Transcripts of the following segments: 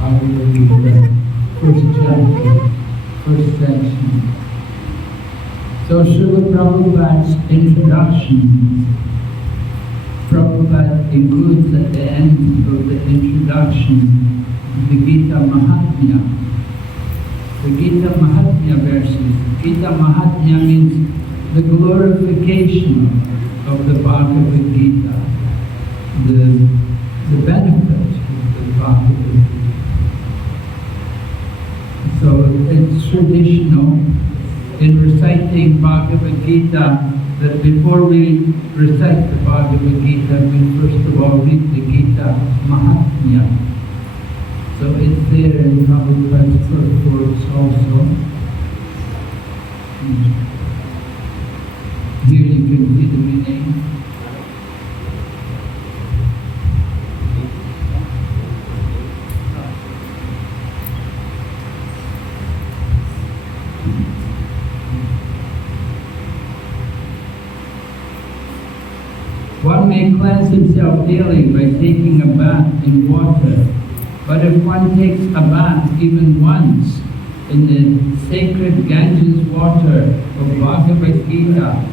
Bhagavad Gita, first chapter, first section. So Srila Prabhupada's introduction, Prabhupada includes at the end of the introduction the Gita Mahatmya. The Gita Mahatmya verses. Gita Mahatmya means the glorification of the Bhagavad Gita, the benefit of the Bhagavad Gita. So it's traditional in reciting Bhagavad Gita that before we recite the Bhagavad Gita, we first of all read the Gita Mahatmya. So it's there in Prabhupada's purports also. Here you can see the meaning. One may cleanse himself daily by taking a bath in water, but if one takes a bath even once in the sacred Ganges water of Bhagavad Gita,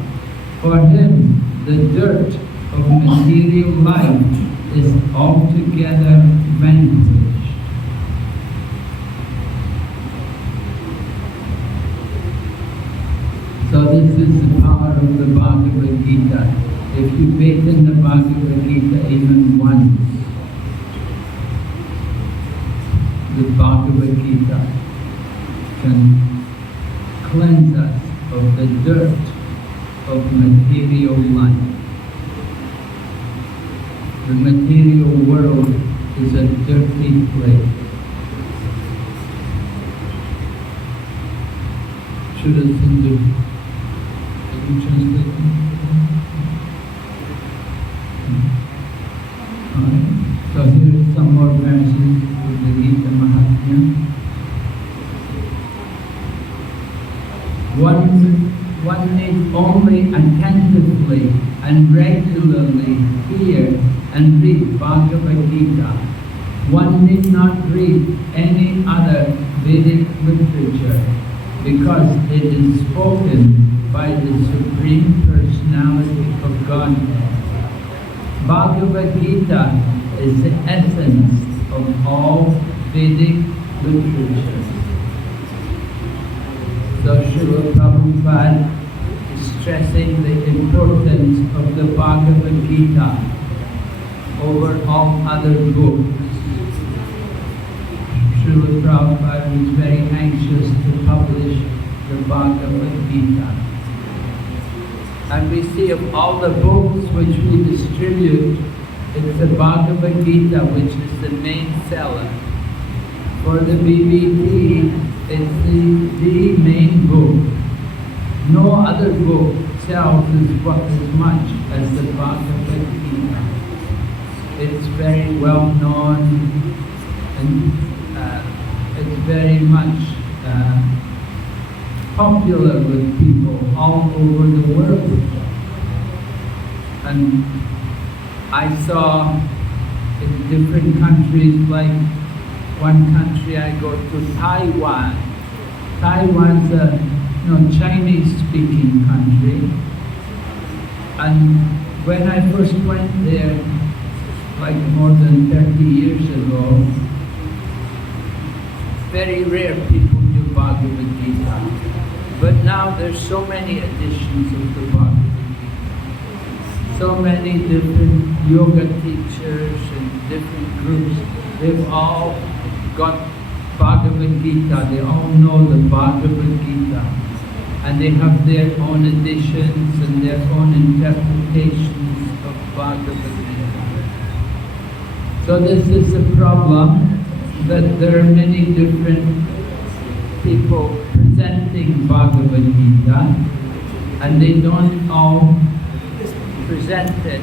for him the dirt of material life is altogether vanquished. So this is the power of the Bhagavad Gita. If you bathe in the Bhagavad Gita even once, the Bhagavad Gita can cleanse us of the dirt of material life. The material world is a dirty place. Should have seen the translation. So here's some more verses of the Gita Mahatmya. One needs only attentively and regularly hear and read Bhagavad Gita. One need not read any other Vedic literature because it is spoken by the Supreme Personality of Godhead. Bhagavad Gita is the essence of all Vedic literature. So Srila Prabhupada is stressing the importance of the Bhagavad Gita over all other books. Srila Prabhupada was very anxious to publish the Bhagavad Gita. And we see of all the books which we distribute, it's the Bhagavad Gita which is the main seller. For the BBT, it's the main book. No other book sells as much as the Bhagavad Gita. It's very well known and it's very much popular with people all over the world. And I saw in different countries, like one country I go to, Taiwan. Taiwan's a Chinese-speaking country. And when I first went there, like more than 30 years ago, very rare people knew Bhagavad Gita. But now there's so many editions of the Bhagavad Gita. So many different yoga teachers and different groups. They've all got Bhagavad Gita. They all know the Bhagavad Gita. And they have their own editions and their own interpretations of Bhagavad Gita. So this is the problem, that there are many different people presenting Bhagavad Gita, and they don't all present it.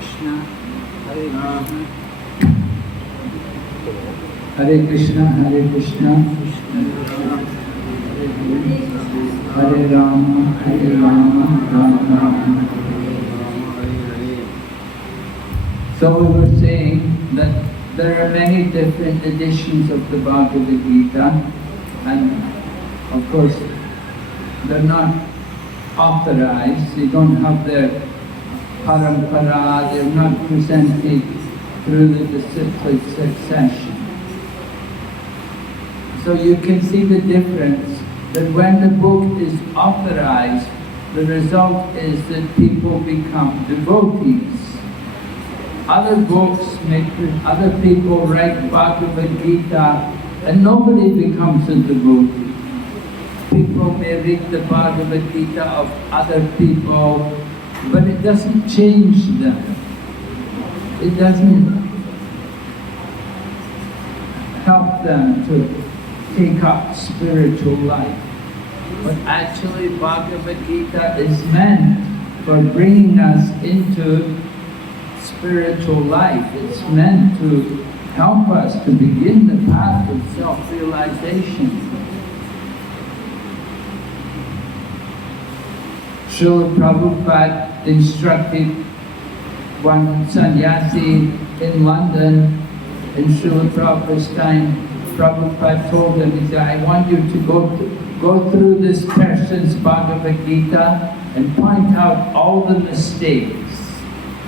Krishna, Hare Krishna. Hare Krishna, Hare Krishna, Hare Rama, Hare Rama, Rama Rama. So we were saying that there are many different editions of the Bhagavad Gita, and of course they're not authorized, they don't have their parampara, they're not presented through the disciplic succession. So you can see the difference, that when the book is authorized, the result is that people become devotees. Other books, other people write Bhagavad Gita and nobody becomes a devotee. People may read the Bhagavad Gita of other people, but it doesn't change them. It doesn't help them to take up spiritual life. But actually Bhagavad Gita is meant for bringing us into spiritual life. It's meant to help us to begin the path of self-realization. Srila Prabhupada instructed one sannyasi in London in Srila Prabhupada's time. Prabhupada told him, he said, I want you to go through this person's Bhagavad Gita and point out all the mistakes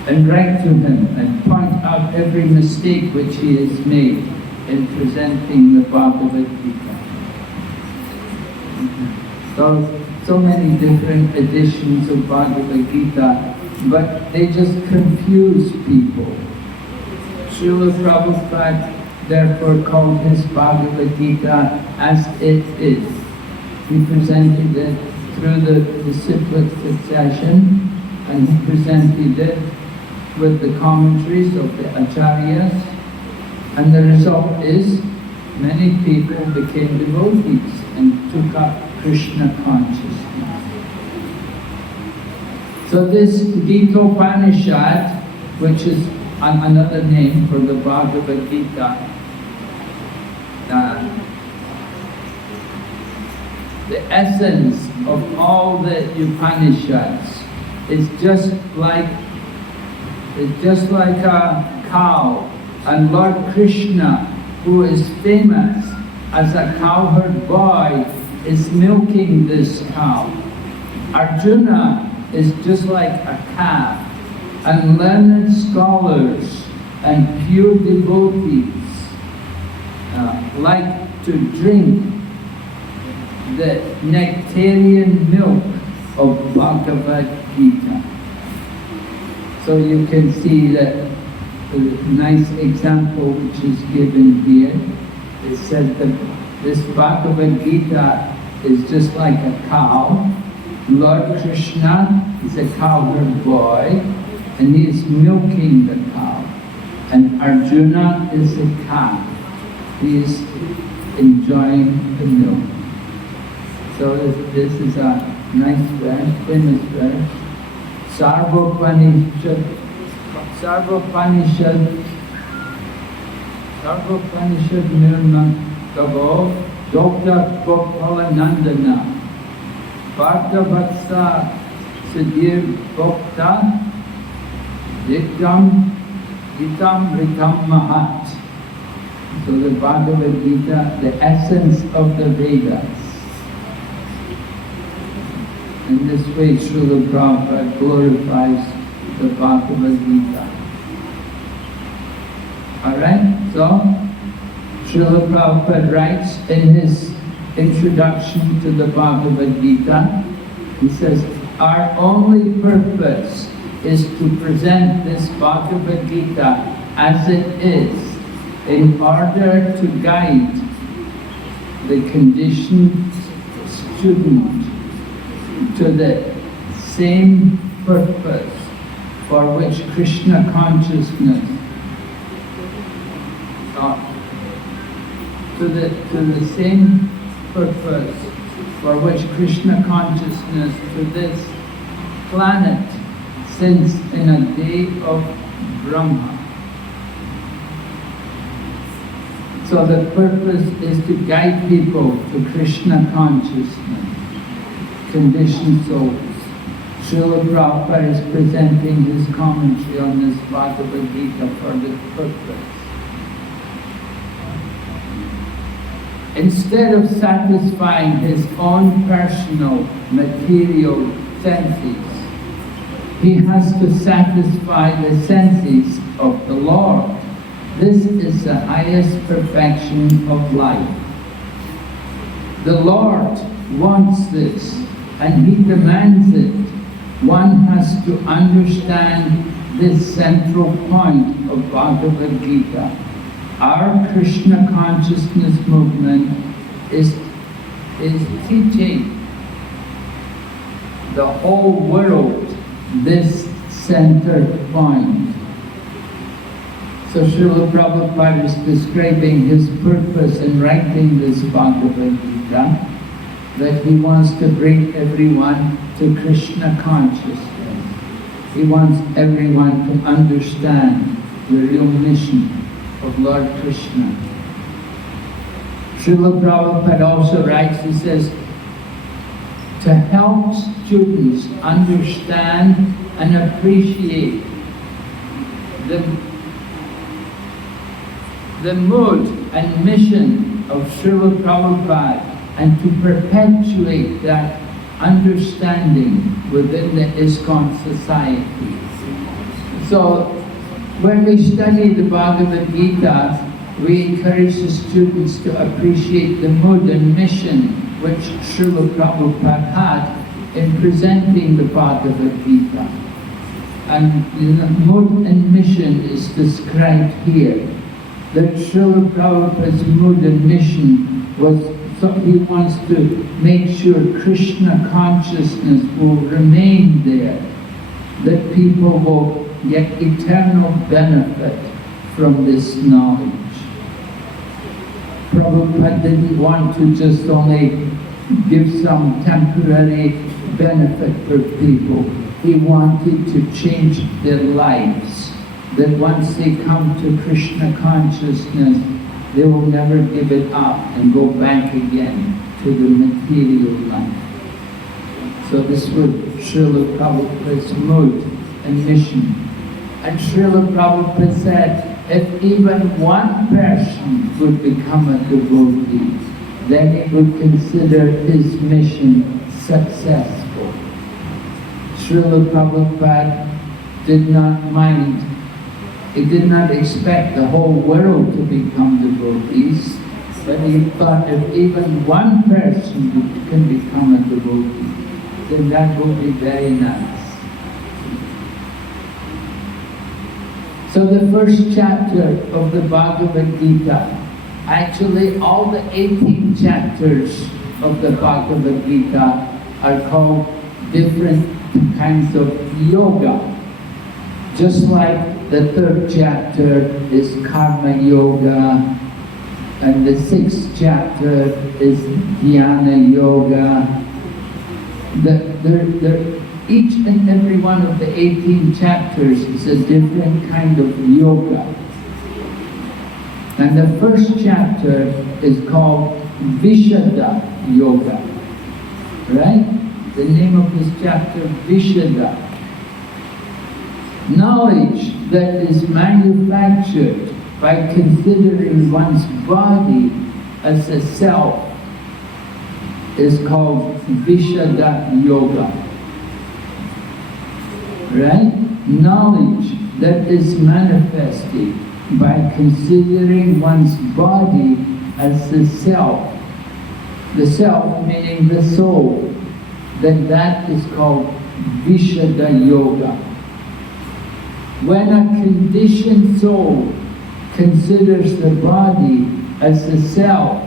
and write to him and point out every mistake which he has made in presenting the Bhagavad Gita. So many different editions of Bhagavad Gita, but they just confuse people. Srila Prabhupada therefore called his Bhagavad Gita as it is. He presented it through the disciplic succession, and he presented it with the commentaries of the acharyas, and the result is many people became devotees and took up Krishna consciousness. So this Gita Upanishad, which is another name for the Bhagavad Gita, the essence of all the Upanishads is just like a cow, and Lord Krishna, who is famous as a cowherd boy, is milking this cow. Arjuna is just like a calf, and learned scholars and pure devotees like to drink the nectarian milk of Bhagavad Gita. So you can see that the nice example which is given here. It says that this Bhagavad Gita is just like a cow. Lord Krishna is a cowherd boy, and he is milking the cow. And Arjuna is a calf. He is enjoying the milk. So this is a nice verse, famous verse. Sarvopanishad Nirman Gavo Dokta Gokala Nandana Bhaktavatsa Siddhir Bhokta Ditam Ritam Mahat. So the Bhagavad Gita, the essence of the Vedas. In this way, Srila Prabhupada glorifies the Bhagavad Gita. Alright, so Srila Prabhupada writes in his introduction to the Bhagavad Gita, he says, our only purpose is to present this Bhagavad Gita as it is, in order to guide the conditioned student to the same purpose for which Krishna consciousness, to the same purpose for which Krishna consciousness to this planet, since in a day of Brahma. So the purpose is to guide people to Krishna consciousness, conditioned souls. Srila Prabhupada is presenting his commentary on this Bhagavad Gita for this purpose. Instead of satisfying his own personal material senses, he has to satisfy the senses of the Lord. This is the highest perfection of life. The Lord wants this, and he demands it. One has to understand this central point of Bhagavad Gita. Our Krishna consciousness movement is teaching the whole world this center point. So Srila Prabhupada is describing his purpose in writing this Bhagavad Gita, that he wants to bring everyone to Krishna consciousness. He wants everyone to understand the real mission of Lord Krishna. Srila Prabhupada also writes, he says, to help students understand and appreciate the mood and mission of Srila Prabhupada, and to perpetuate that understanding within the ISKCON society. So when we study the Bhagavad Gita, we encourage the students to appreciate the mood and mission which Srila Prabhupada had in presenting the Bhagavad Gita. And the mood and mission is described here. That Srila Prabhupada's mood and mission was, so he wants to make sure Krishna consciousness will remain there, that people will get eternal benefit from this knowledge. Prabhupada didn't want to just only give some temporary benefit for people. He wanted to change their lives, that once they come to Krishna consciousness, they will never give it up and go back again to the material life. So this was Srila Prabhupada's mood and mission. And Srila Prabhupada said, if even one person would become a devotee, then he would consider his mission successful. Srila Prabhupada did not mind. He did not expect the whole world to become devotees, but he thought if even one person can become a devotee, then that will be very nice. So the first chapter of the Bhagavad Gita, actually all the 18 chapters of the Bhagavad Gita are called different kinds of yoga. Just like the third chapter is Karma Yoga, and the sixth chapter is Dhyana Yoga. Each and every one of the 18 chapters is a different kind of yoga. And the first chapter is called Vishada Yoga. Right? The name of this chapter, Vishada. Knowledge that is manufactured by considering one's body as a self is called Vishada Yoga. Right? Knowledge that is manifested by considering one's body as the self meaning the soul, then that is called Vishada Yoga. When a conditioned soul considers the body as the self,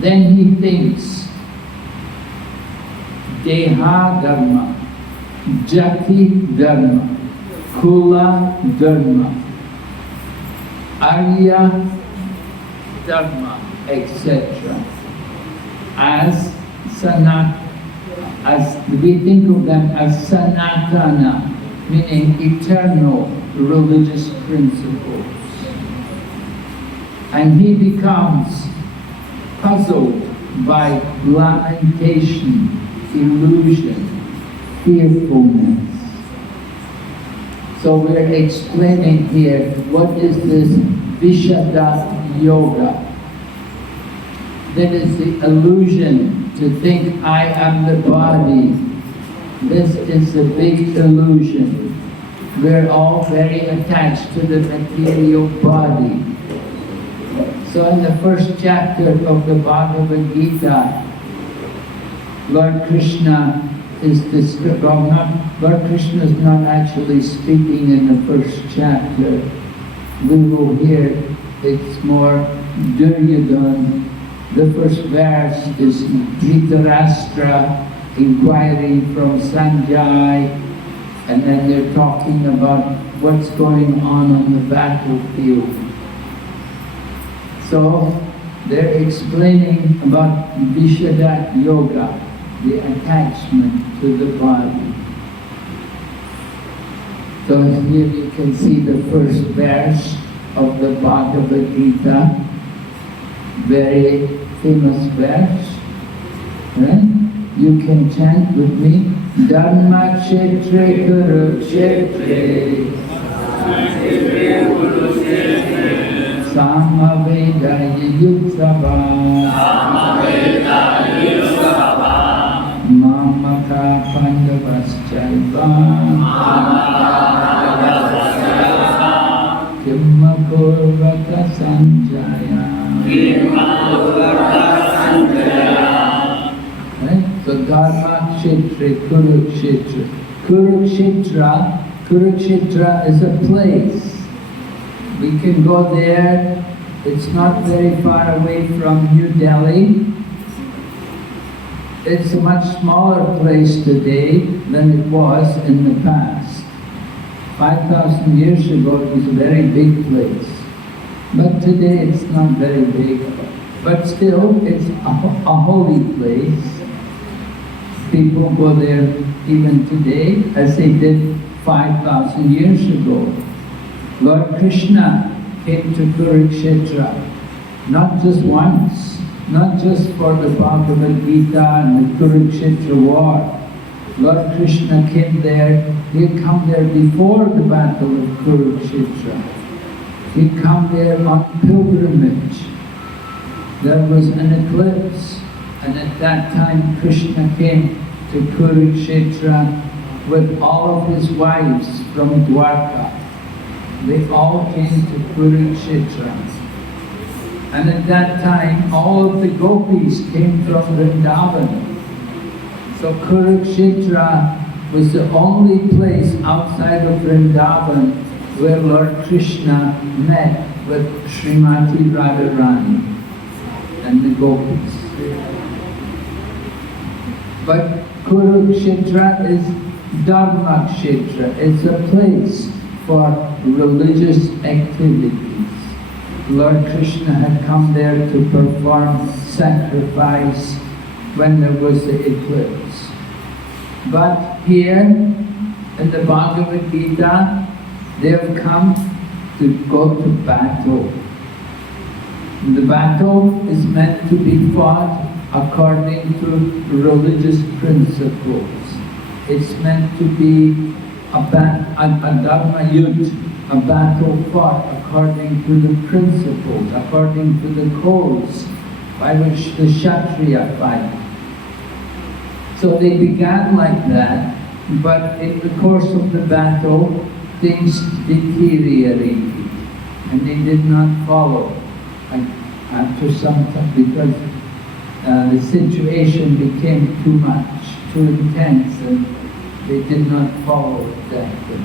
then he thinks Deha Dharma, Jati Dharma, Kula Dharma, Arya Dharma, etc. As we think of them as Sanatana, meaning eternal religious principles. And he becomes puzzled by lamentation, illusion, fearfulness. So we're explaining here what is this Vishada Yoga. That is the illusion to think I am the body. This is the big illusion. We're all very attached to the material body. So in the first chapter of the Bhagavad Gita, Lord Krishna is describing, Lord Krishna is not actually speaking in the first chapter. We will hear it's more Duryodhana. The first verse is Dhritarashtra inquiring from Sanjay, and then they're talking about what's going on the battlefield. So they're explaining about Vishada Yoga, the attachment to the body. So here you can see the first verse of the Bhagavad Gita, very famous verse, right? You can chant with me, Dharma Kshetre Kurukshetre Samaveda Yutsava Mamaka Pandavaschaiva Kimma Kurvata Sanjaya. Right? So Dharma Kshetra, Kurukshetra. Kurukshetra is a place. We can go there. It's not very far away from New Delhi. It's a much smaller place today than it was in the past. 5,000 years ago it was a very big place. But today it's not very big. But still, it's a holy place. People go there even today, as they did 5,000 years ago. Lord Krishna came to Kurukshetra, not just once, not just for the Bhagavad Gita and the Kurukshetra war. Lord Krishna came there, he had come there before the battle of Kurukshetra. He'd come there on pilgrimage. There was an eclipse, and at that time Krishna came to Kurukshetra with all of his wives from Dwarka. They all came to Kurukshetra. And at that time, all of the gopis came from Vrindavan. So Kurukshetra was the only place outside of Vrindavan where Lord Krishna met with Srimati Radharani and the gopis. But Kurukshetra is Dharma Kshetra. It's a place for religious activities. Lord Krishna had come there to perform sacrifice when there was the eclipse. But here in the Bhagavad Gita, they have come to go to battle. And the battle is meant to be fought according to religious principles. It's meant to be a dharma yudh, a battle fought according to the principles, according to the codes by which the Kshatriya fight. So they began like that, but in the course of the battle, things deteriorated, and they did not follow. After some time, because the situation became too much, too intense, and they did not follow exactly.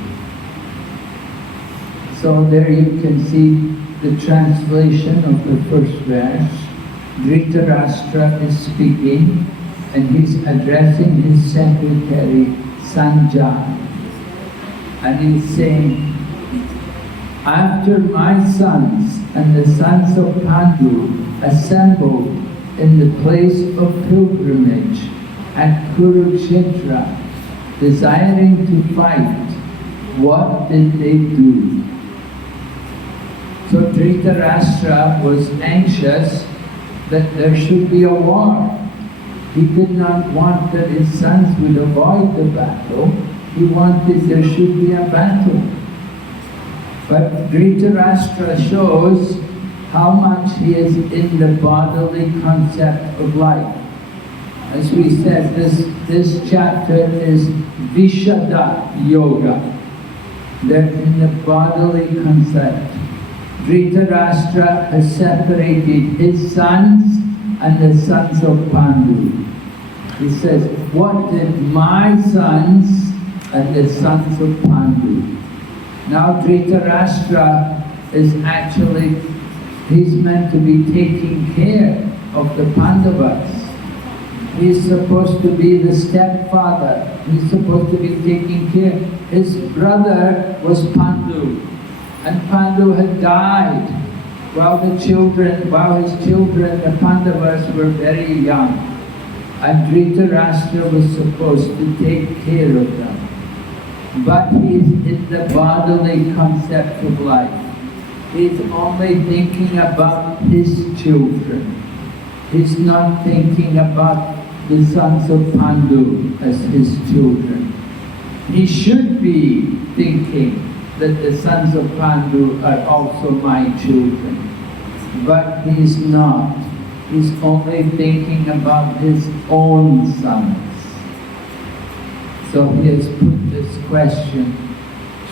So there you can see the translation of the first verse. Dhritarashtra is speaking, and he's addressing his secretary Sanjay. And he's saying, after my sons and the sons of Pandu assembled in the place of pilgrimage at Kurukshetra, desiring to fight what did they do? So Dhritarashtra was anxious that there should be a war. He did not want that his sons would avoid the battle. He wanted there should be a battle. But Dhritarashtra shows how much he is in the bodily concept of life. As we said, this chapter is Vishada Yoga. They're in the bodily concept. Dhritarashtra has separated his sons and the sons of Pandu. He says, what did my sons and the sons of Pandu? Now Dhritarashtra is actually, he's meant to be taking care of the Pandavas. He's supposed to be the stepfather. He's supposed to be taking care. His brother was Pandu, and Pandu had died while his children, the Pandavas, were very young. And Dhritarashtra was supposed to take care of them. But he's in the bodily concept of life. He's only thinking about his children. He's not thinking about the sons of Pandu as his children. He should be thinking that the sons of Pandu are also my children. But he's not. He's only thinking about his own sons. So he has put this question,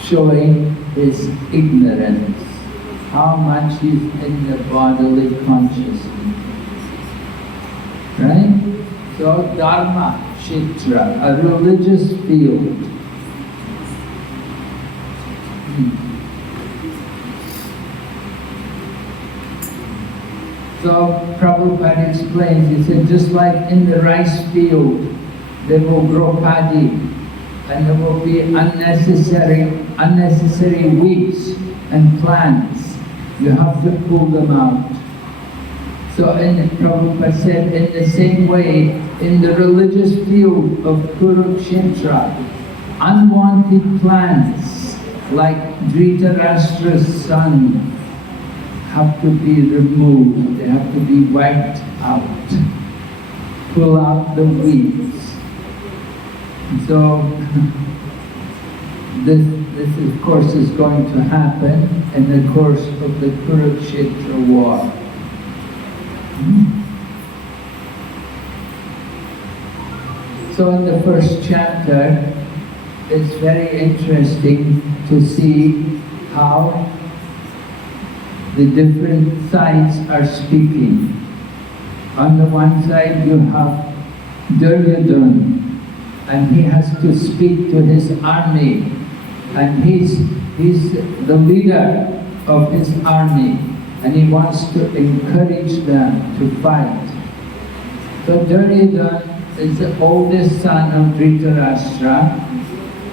showing his ignorance, how much he's in the bodily consciousness. Right? So Dharma Kshetra, a religious field. So Prabhupada explains, he said, just like in the rice field, they will grow paddy, and there will be unnecessary weeds and plants. You have to pull them out. So Prabhupada said, in the same way, in the religious field of Kurukshetra, unwanted plants like Dhritarashtra's son have to be removed, they have to be wiped out. Pull out the weeds. So this of course is going to happen in the course of the Kurukshetra war. So in the first chapter, it's very interesting to see how the different sides are speaking. On the one side you have Duryodhana, and he has to speak to his army, and he's the leader of his army, and he wants to encourage them to fight. So Duryodhana is the oldest son of Dhritarashtra,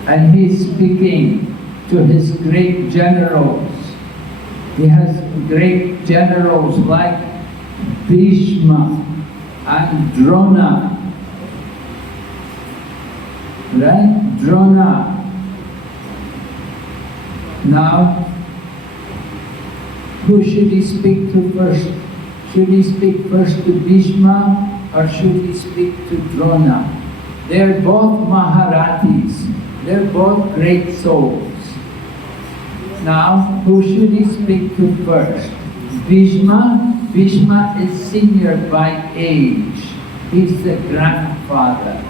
and he's speaking to his great generals. He has great generals like Bhishma and Drona. Right? Drona. Now, who should he speak to first? Should he speak first to Bhishma or should he speak to Drona? They're both Maharatis. They're both great souls. Now, who should he speak to first? Bhishma? Bhishma is senior by age. He's the grandfather.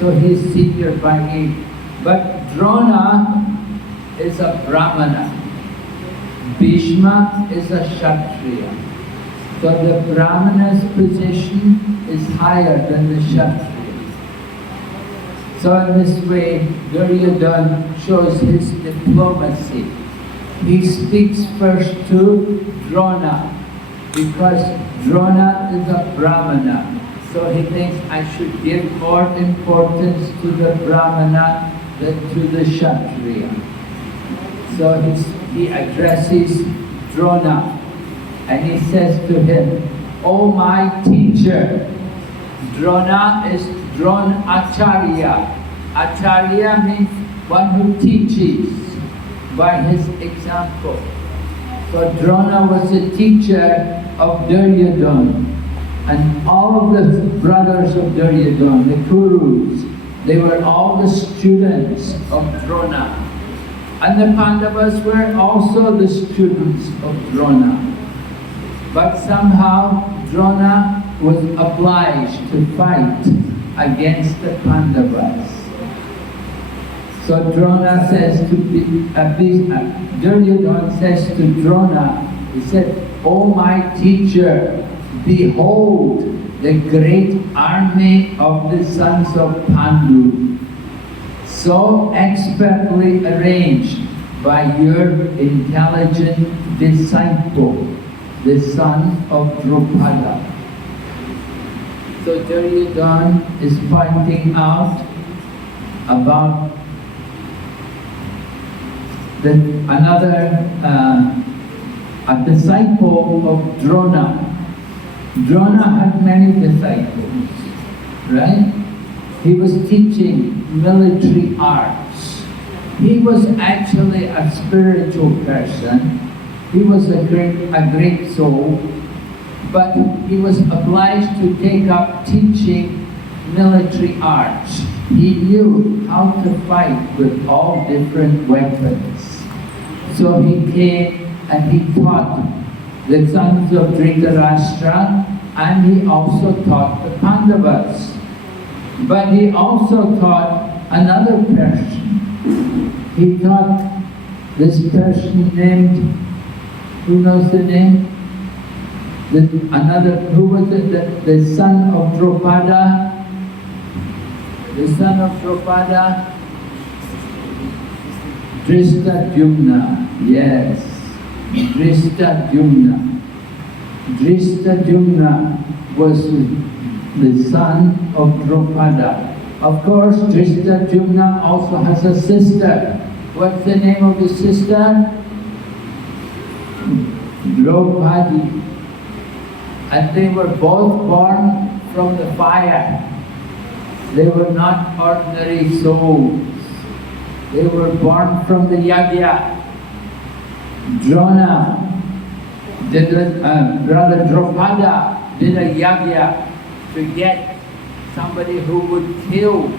So he's senior by age. But Drona is a Brahmana. Bhishma is a Kshatriya. So the Brahmana's position is higher than the Kshatriya. So in this way, Duryodhana shows his diplomacy. He speaks first to Drona, because Drona is a Brahmana. So he thinks I should give more importance to the Brahmana than to the Kshatriya. So he addresses Drona and he says to him, "Oh my teacher." Drona is Dron Acharya. Acharya means one who teaches. by his example. So Drona was the teacher of Duryodhana, and all of the brothers of Duryodhana, the Kurus, they were all the students of Drona. And the Pandavas were also the students of Drona. But somehow Drona was obliged to fight against the Pandavas. So Drona says to Duryodhana says to Drona, he said, "O my teacher, behold the great army of the sons of Pandu, so expertly arranged by your intelligent disciple, the son of Drupada." So Duryodhana is pointing out about a disciple of Drona. Drona had many disciples, right? He was teaching military arts. He was actually a spiritual person. He was a great soul, but he was obliged to take up teaching military arts. He knew how to fight with all different weapons. So he came and he taught the sons of Dhritarashtra, and he also taught the Pandavas. But he also taught another person. He taught this person named, who knows the name? Who was it? The son of Drupada. The son of Drupada? Drishtadyumna, yes. Drishtadyumna. Drishtadyumna was the son of Drupada. Of course, Drishtadyumna also has a sister. What's the name of the sister? Draupadi. And they were both born from the fire. They were not ordinary souls. They were born from the yagya. Drona, brother Drupada did a yagya to get somebody who would kill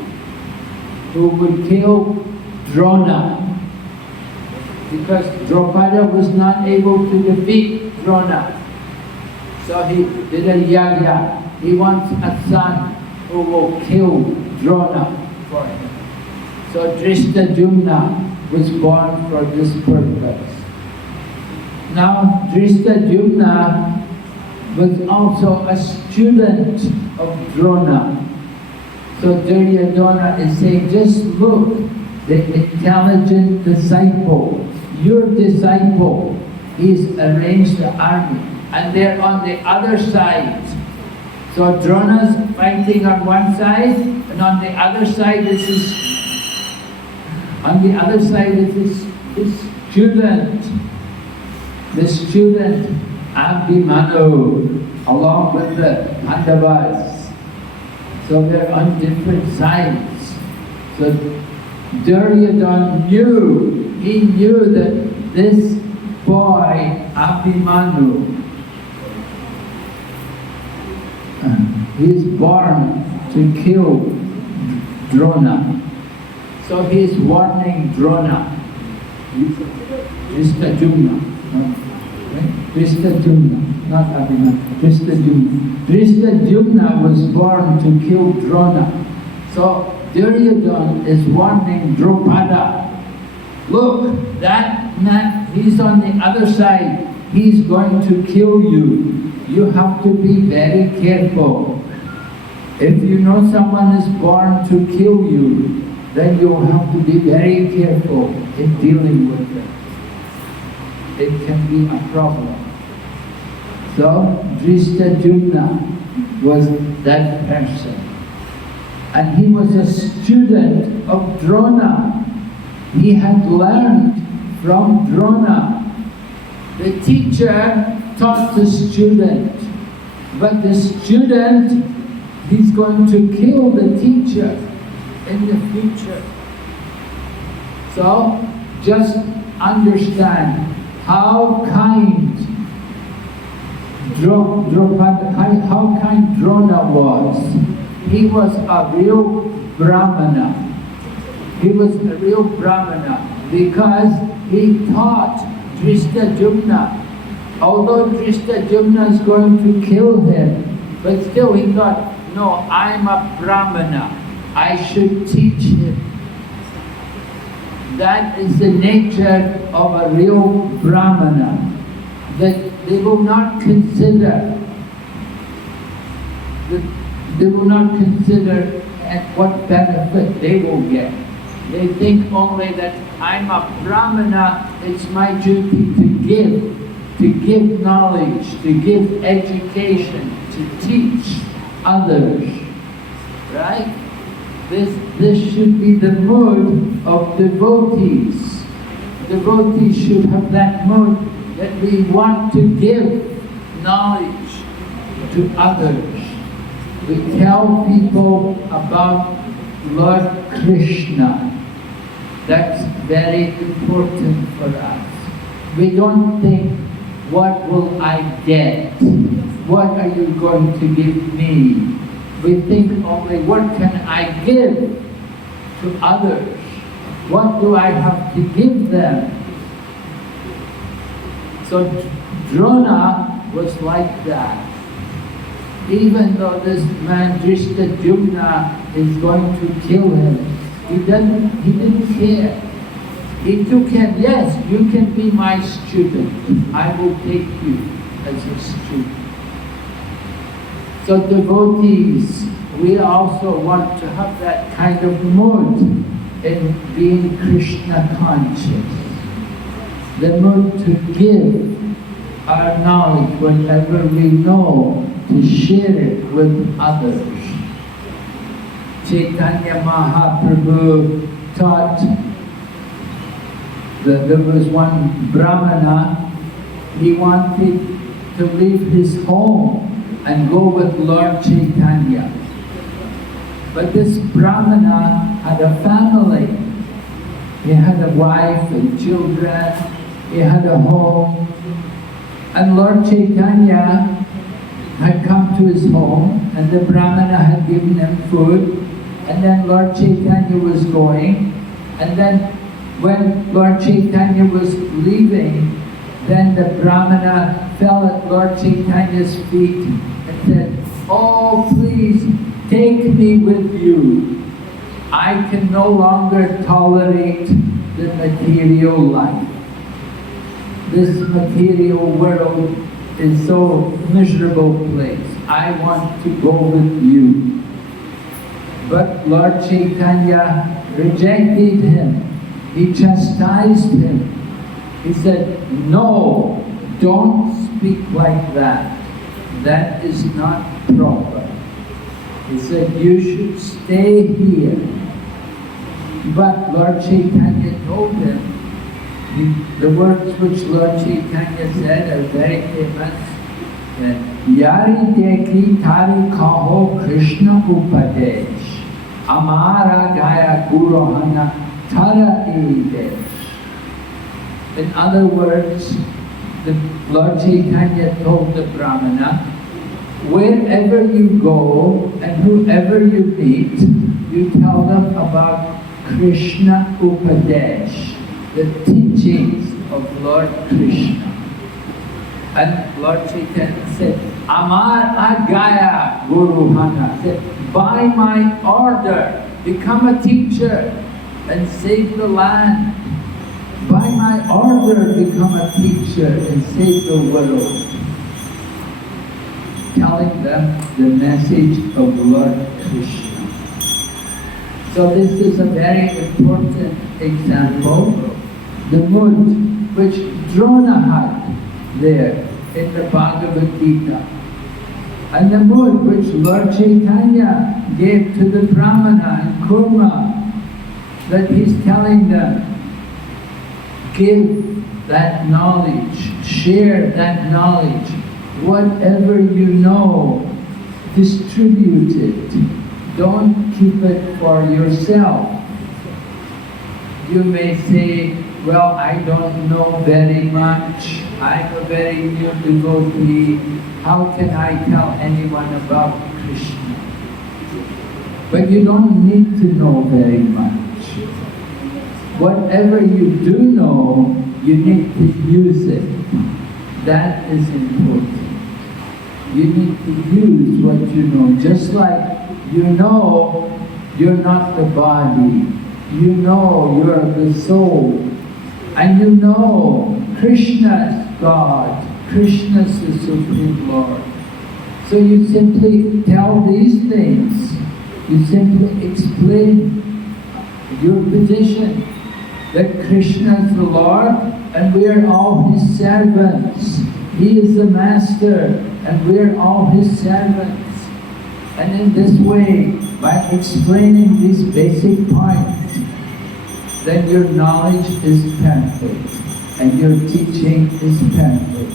Drona. Because Drupada was not able to defeat Drona. So he did a yagya. He wants a son who will kill Drona for him. So Drishtadyumna was born for this purpose. Now Drishtadyumna was also a student of Drona. So Duryodhana is saying, just look, the intelligent disciple, your disciple, he's arranged the army, and they're on the other side. So Drona's fighting on one side, and on the other side is his student. The student Abhimanyu, along with the Pandavas. So they're on different sides. So Duryodhana knew that this boy Abhimanyu, he's born to kill Drona. So he's warning Drona. Drishtadyumna. Drishtadyumna, not Abhimanyu. Drishtadyumna. Drishtadyumna was born to kill Drona. So Duryodhana is warning Drupada. Look, that man, he's on the other side. He's going to kill you. You have to be very careful. If you know someone is born to kill you, then you'll have to be very careful in dealing with them. It can be a problem. So Drishtadyumna was that person. And he was a student of Drona. He had learned from Drona. The teacher taught the student, but the student, he's going to kill the teacher in the future. So just understand how kind Drona was. He was a real Brahmana. He was a real Brahmana because he taught Drishtadyumna. Although Drishtadyumna is going to kill him, but still he thought, no, I'm a Brahmana. I should teach him. That is the nature of a real Brahmana. That they will not consider at what benefit they will get. They think only that I'm a Brahmana, it's my duty to give knowledge, to give education, to teach others. Right? This should be the mood of devotees. Devotees should have that mood that we want to give knowledge to others. We tell people about Lord Krishna. That's very important for us. We don't think, what will I get? What are you going to give me? We think only, what can I give to others? What do I have to give them? So Drona was like that. Even though this man Drishtadyumna is going to kill him, he didn't care. He took him, yes, you can be my student. I will take you as a student. So devotees, we also want to have that kind of mood in being Krishna conscious. The mood to give our knowledge whenever we know, to share it with others. Chaitanya Mahaprabhu taught that there was one Brahmana, he wanted to leave his home and go with Lord Chaitanya. But this Brahmana had a family. He had a wife and children, he had a home. And Lord Chaitanya had come to his home, and the Brahmana had given him food, and then Lord Chaitanya was going, and then when Lord Chaitanya was leaving, then the Brahmana fell at Lord Chaitanya's feet and said, oh, please take me with you. I can no longer tolerate the material life. This material world is so miserable place. I want to go with you. But Lord Chaitanya rejected him. He chastised him. He said, no, don't speak like that. That is not proper. He said, you should stay here. But Lord Chaitanya told him, the words which Lord Chaitanya said are very famous. Yari dekhi tari kaho Krishna upadesh, amara gaya gurohana tara edesh. In other words, the Lord Chaitanya told the Brahmana, wherever you go and whoever you meet, you tell them about Krishna Upadesh, the teachings of Lord Krishna. And Lord Chaitanya said, Amar Agaya Guruhana, said, by my order, become a teacher and save the land. By my order, become a teacher and save the world. Telling them the message of Lord Krishna. So this is a very important example. The mood which Drona had there in the Bhagavad Gita. And the mood which Lord Chaitanya gave to the Brahmana and Kurma, that he's telling them, give that knowledge, share that knowledge, whatever you know, distribute it. Don't keep it for yourself. You may say, well, I don't know very much. I'm a very new devotee. How can I tell anyone about Krishna? But you don't need to know very much. Whatever you do know, you need to use it. That is important. You need to use what you know. Just like you know you're not the body. You know you're the soul. And you know Krishna is God. Krishna is the Supreme Lord. So you simply tell these things. You simply explain your position. That Krishna is the Lord and we are all His servants. He is the Master and we are all His servants. And in this way, by explaining these basic points, then your knowledge is perfect and your teaching is perfect.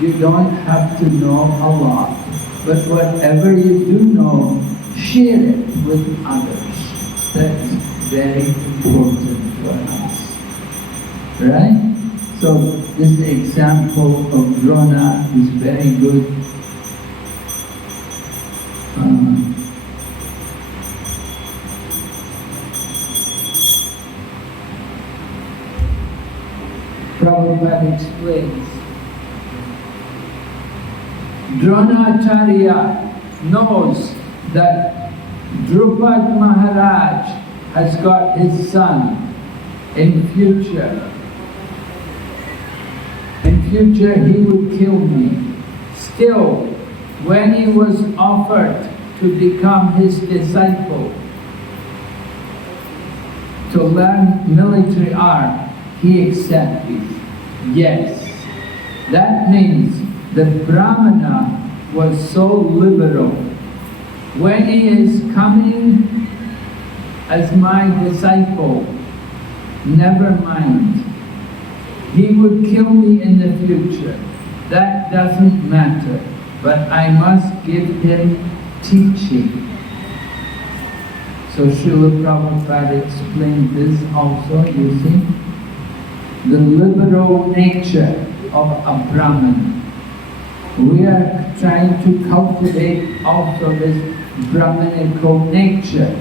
You don't have to know a lot, but whatever you do know, share it with others. That's very important for us. Right? So this example of Drona is very good. Prabhupada explains, Dronacharya knows that Drupad Maharaj has got his son in future. In future he would kill me. Still, when he was offered to become his disciple, to learn military art, he accepted. Yes. That means that Brahmana was so liberal. When he is coming as my disciple, never mind. He would kill me in the future. That doesn't matter. But I must give him teaching. So Srila Prabhupada explained this also, you see. The liberal nature of a Brahman. We are trying to cultivate also this Brahmanical nature.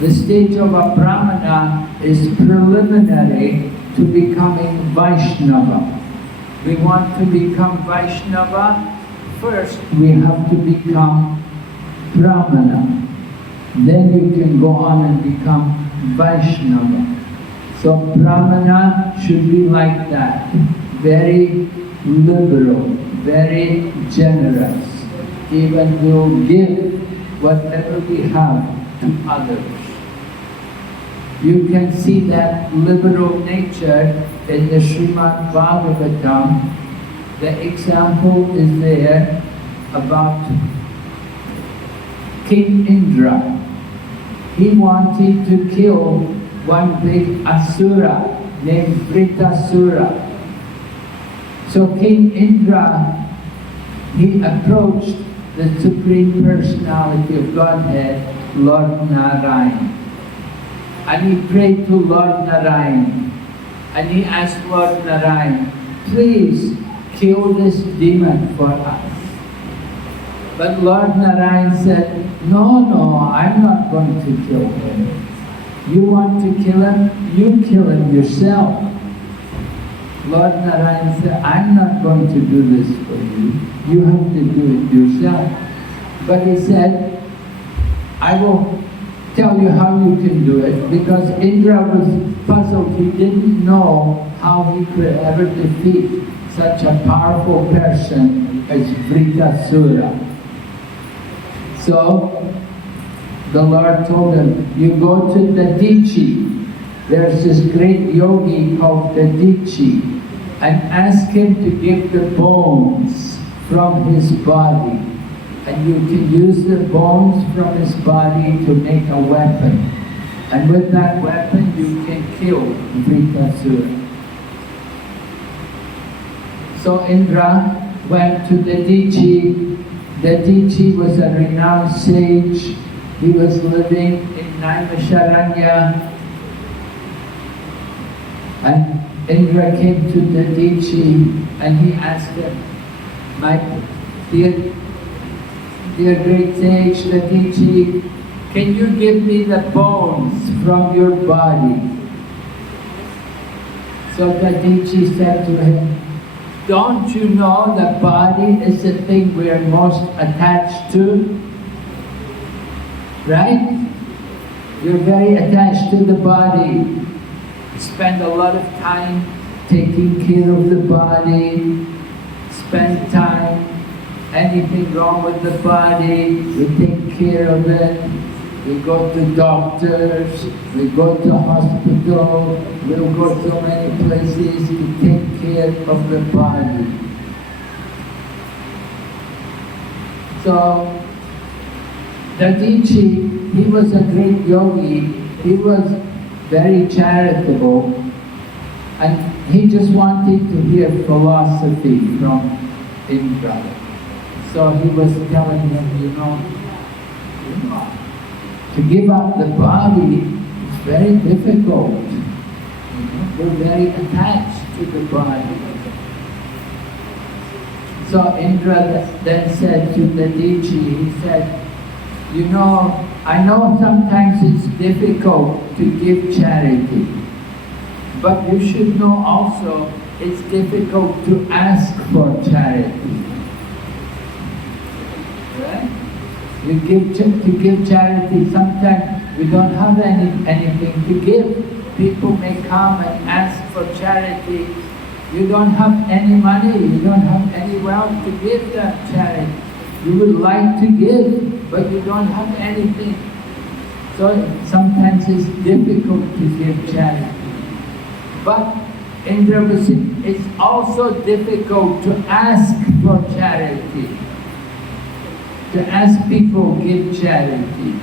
The stage of a Brahmana is preliminary to becoming Vaishnava. We want to become Vaishnava, first we have to become Brahmana. Then you can go on and become Vaishnava. So Brahmana should be like that, very liberal, very generous. Even we'll give whatever we have to others. You can see that liberal nature in the Srimad Bhagavatam. The example is there about King Indra. He wanted to kill one big asura named Vritasura. So King Indra, he approached the Supreme Personality of Godhead, Lord Narayan. And he prayed to Lord Narayan. And he asked Lord Narayan, please kill this demon for us. But Lord Narayan said, no, I'm not going to kill him. You want to kill him? You kill him yourself. Lord Narayan said, I'm not going to do this for you. You have to do it yourself. But he said, I will tell you how you can do it, because Indra was puzzled. He didn't know how he could ever defeat such a powerful person as Vritasura. So the Lord told him, you go to Dadichi. There's this great yogi called Dadichi, and ask him to give the bones from his body. And you can use the bones from his body to make a weapon. And with that weapon you can kill Vritasura. So Indra went to Dadichi. Dadichi was a renowned sage. He was living in Naimisharanya. And Indra came to Dadichi and he asked him, my dear great sage Dadichi, can you give me the bones from your body? So Dadichi said to him, don't you know the body is the thing we are most attached to? Right? You're very attached to the body. You spend a lot of time taking care of the body, spend time, anything wrong with the body, we take care of it. We go to doctors, we go to hospital, we'll go to many places to take care of the body. So, Dadichi, he was a great yogi, he was very charitable, and he just wanted to hear philosophy from Indra. So he was telling him, you know, to give up the body is very difficult. We're very attached to the body. So Indra then said to Dadichi, he said, you know, I know sometimes it's difficult to give charity, but you should know also it's difficult to ask for charity. Right? To give charity, sometimes we don't have anything to give. People may come and ask for charity. You don't have any money, you don't have any wealth to give that charity. You would like to give, but you don't have anything. So sometimes it's difficult to give charity. But Indra was saying, it's also difficult to ask for charity. To ask people to give charity,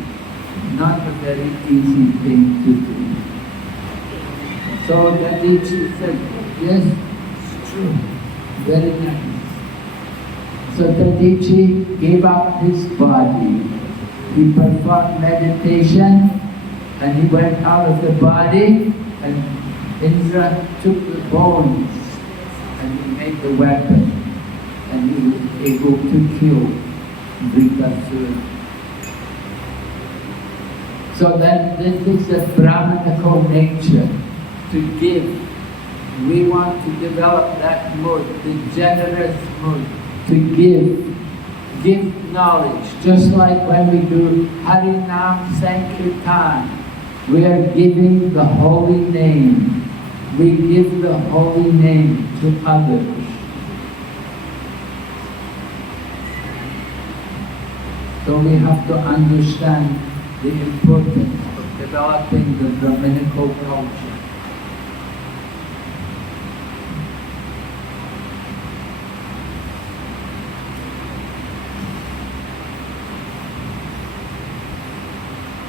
not a very easy thing to do. So Dadichi said, yes, it's true, very nice. So Dadichi gave up his body. He performed meditation and he went out of the body, and Indra took the bones and he made the weapon, and he was able to kill Vinasa. So that this is the Brahmanical nature, to give. We want to develop that mood, the generous mood, to give knowledge. Just like when we do Harinam Sankirtan, we are giving the holy name. We give the holy name to others. So we have to understand the importance of developing the Brahminical culture.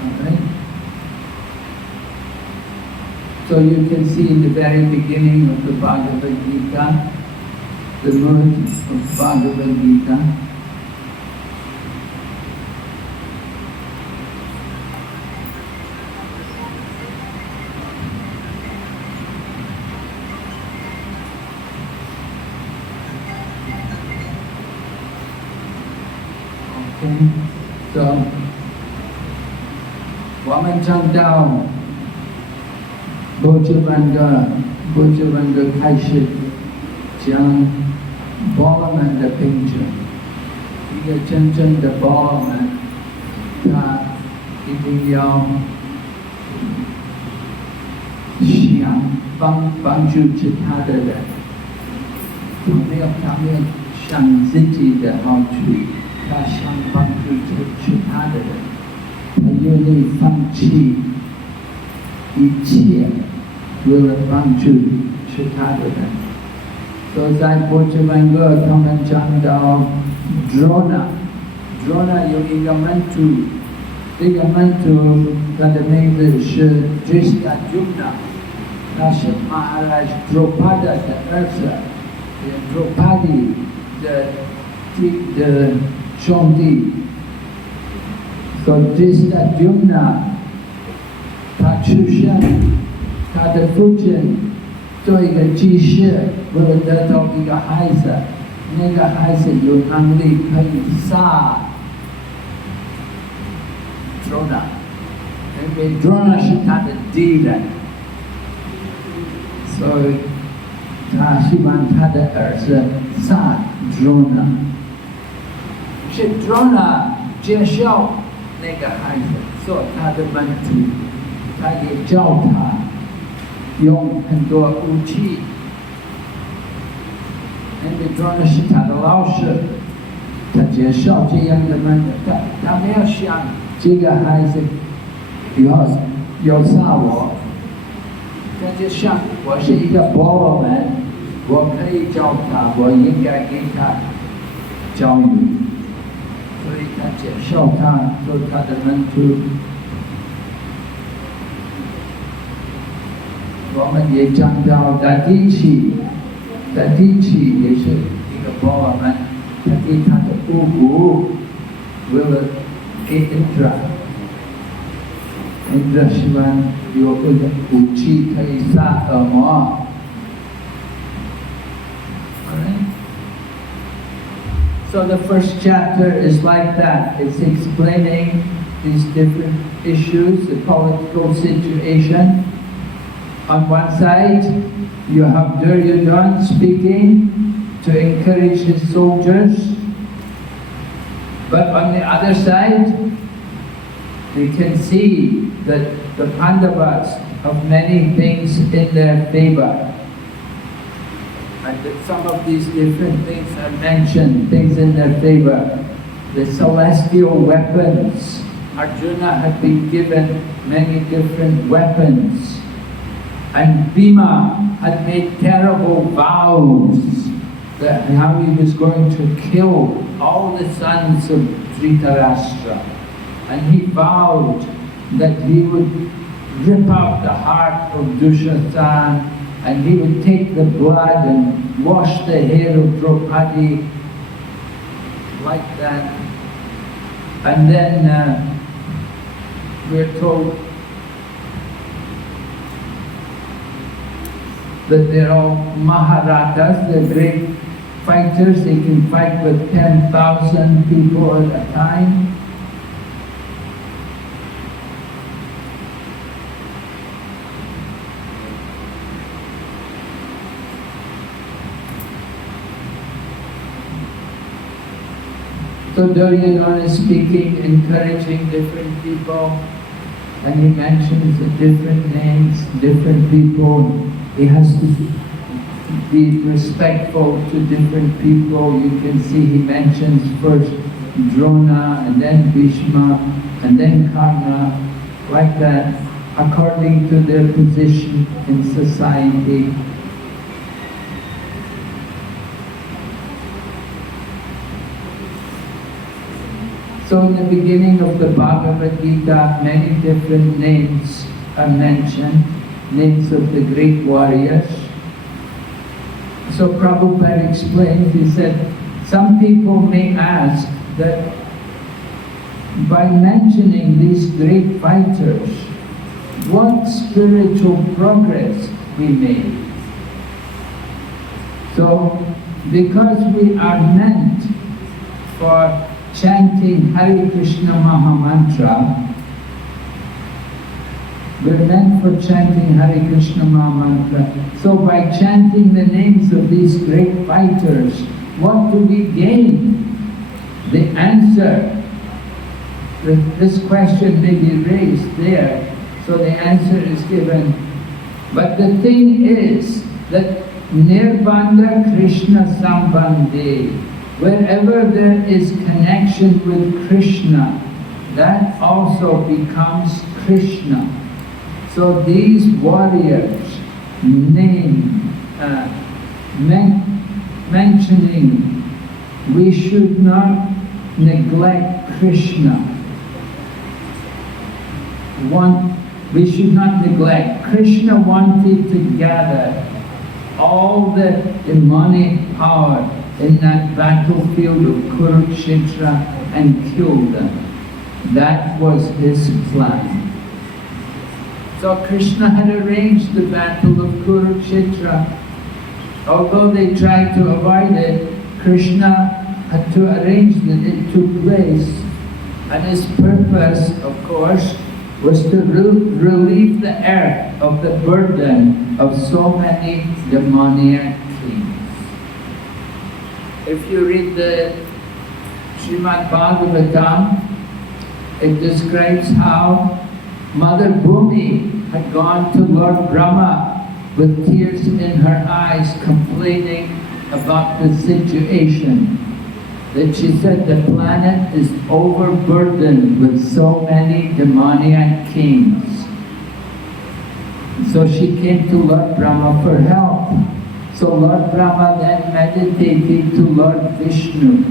Alright? So you can see in the very beginning of the Bhagavad Gita, the mood of Bhagavad Gita. So, 我们唱到波切班的开始讲波罗曼的品质，一个真正的波罗曼，他一定要想帮助其他的人，他没有想自己的好处。他想帮助其他的人，他愿意放弃一切，为了帮助其他的人。所以在波切曼哥他们讲到 Drona 有一个门徒，这个门徒他的名字是 Drishtadyumna， 他是 Maharaja Drupada 的儿子，Drupadi 的兄弟。所以Drishtadyumna他出生，他的父亲做一个居士，为了得到一个孩子，那个孩子有能力可以杀Drona，因为 Drona 是他的敌人，所以他希望他的儿子杀 Drona。是 Drona 接受那个孩子做他的门徒，他也教他用很多武器。因为 Drona 是他的老师，他接受这样的门徒，他没有想这个孩子要杀我，他就想我是一个婆罗门，我可以教他，我应该给他教育，所以他接受他做他的门徒。我们也讲到达地奇也是一个婆罗门，他给他的姑姑为了给Indra希望有一个武器可以杀恶魔。So the first chapter is like that. It's explaining these different issues, the political situation. On one side, you have Duryodhana speaking to encourage his soldiers. But on the other side, we can see that the Pandavas have many things in their favor. And that some of these different things are mentioned, things in their favor. The celestial weapons. Arjuna had been given many different weapons. And Bhima had made terrible vows that how he was going to kill all the sons of Dhritarashtra. And he vowed that he would rip out the heart of Dushasana, and he would take the blood and wash the hair of Draupadi like that. And then we're told that they're all Maharajas, they're great fighters, they can fight with 10,000 people at a time. So Duryodhana is speaking, encouraging different people, and he mentions the different names, different people. He has to be respectful to different people. You can see he mentions first Drona, and then Bhishma, and then Karna, like that, according to their position in society. So in the beginning of the Bhagavad Gita, many different names are mentioned, names of the great warriors. So Prabhupada explains, he said, some people may ask that by mentioning these great fighters, what spiritual progress we made? So, because we are meant for chanting Hare Krishna Mahamantra, we're meant for chanting Hare Krishna Mahamantra. So by chanting the names of these great fighters, what do we gain? The answer, this question may be raised there, so the answer is given. But the thing is that Nirbandha Krishna Sambandhe, wherever there is connection with Krishna, that also becomes Krishna. So these warriors mentioning, we should not neglect Krishna. We should not neglect. Krishna wanted to gather all the demonic power in that battlefield of Kurukshetra and kill them. That was his plan. So Krishna had arranged the battle of Kurukshetra. Although they tried to avoid it, Krishna had to arrange that it took place. And his purpose, of course, was to relieve the earth of the burden of so many demoniac kings. If you read the Srimad Bhagavatam, it describes how Mother Bhumi had gone to Lord Brahma with tears in her eyes complaining about the situation. That she said the planet is overburdened with so many demoniac kings. So she came to Lord Brahma for help. So Lord Brahma then meditated to Lord Vishnu.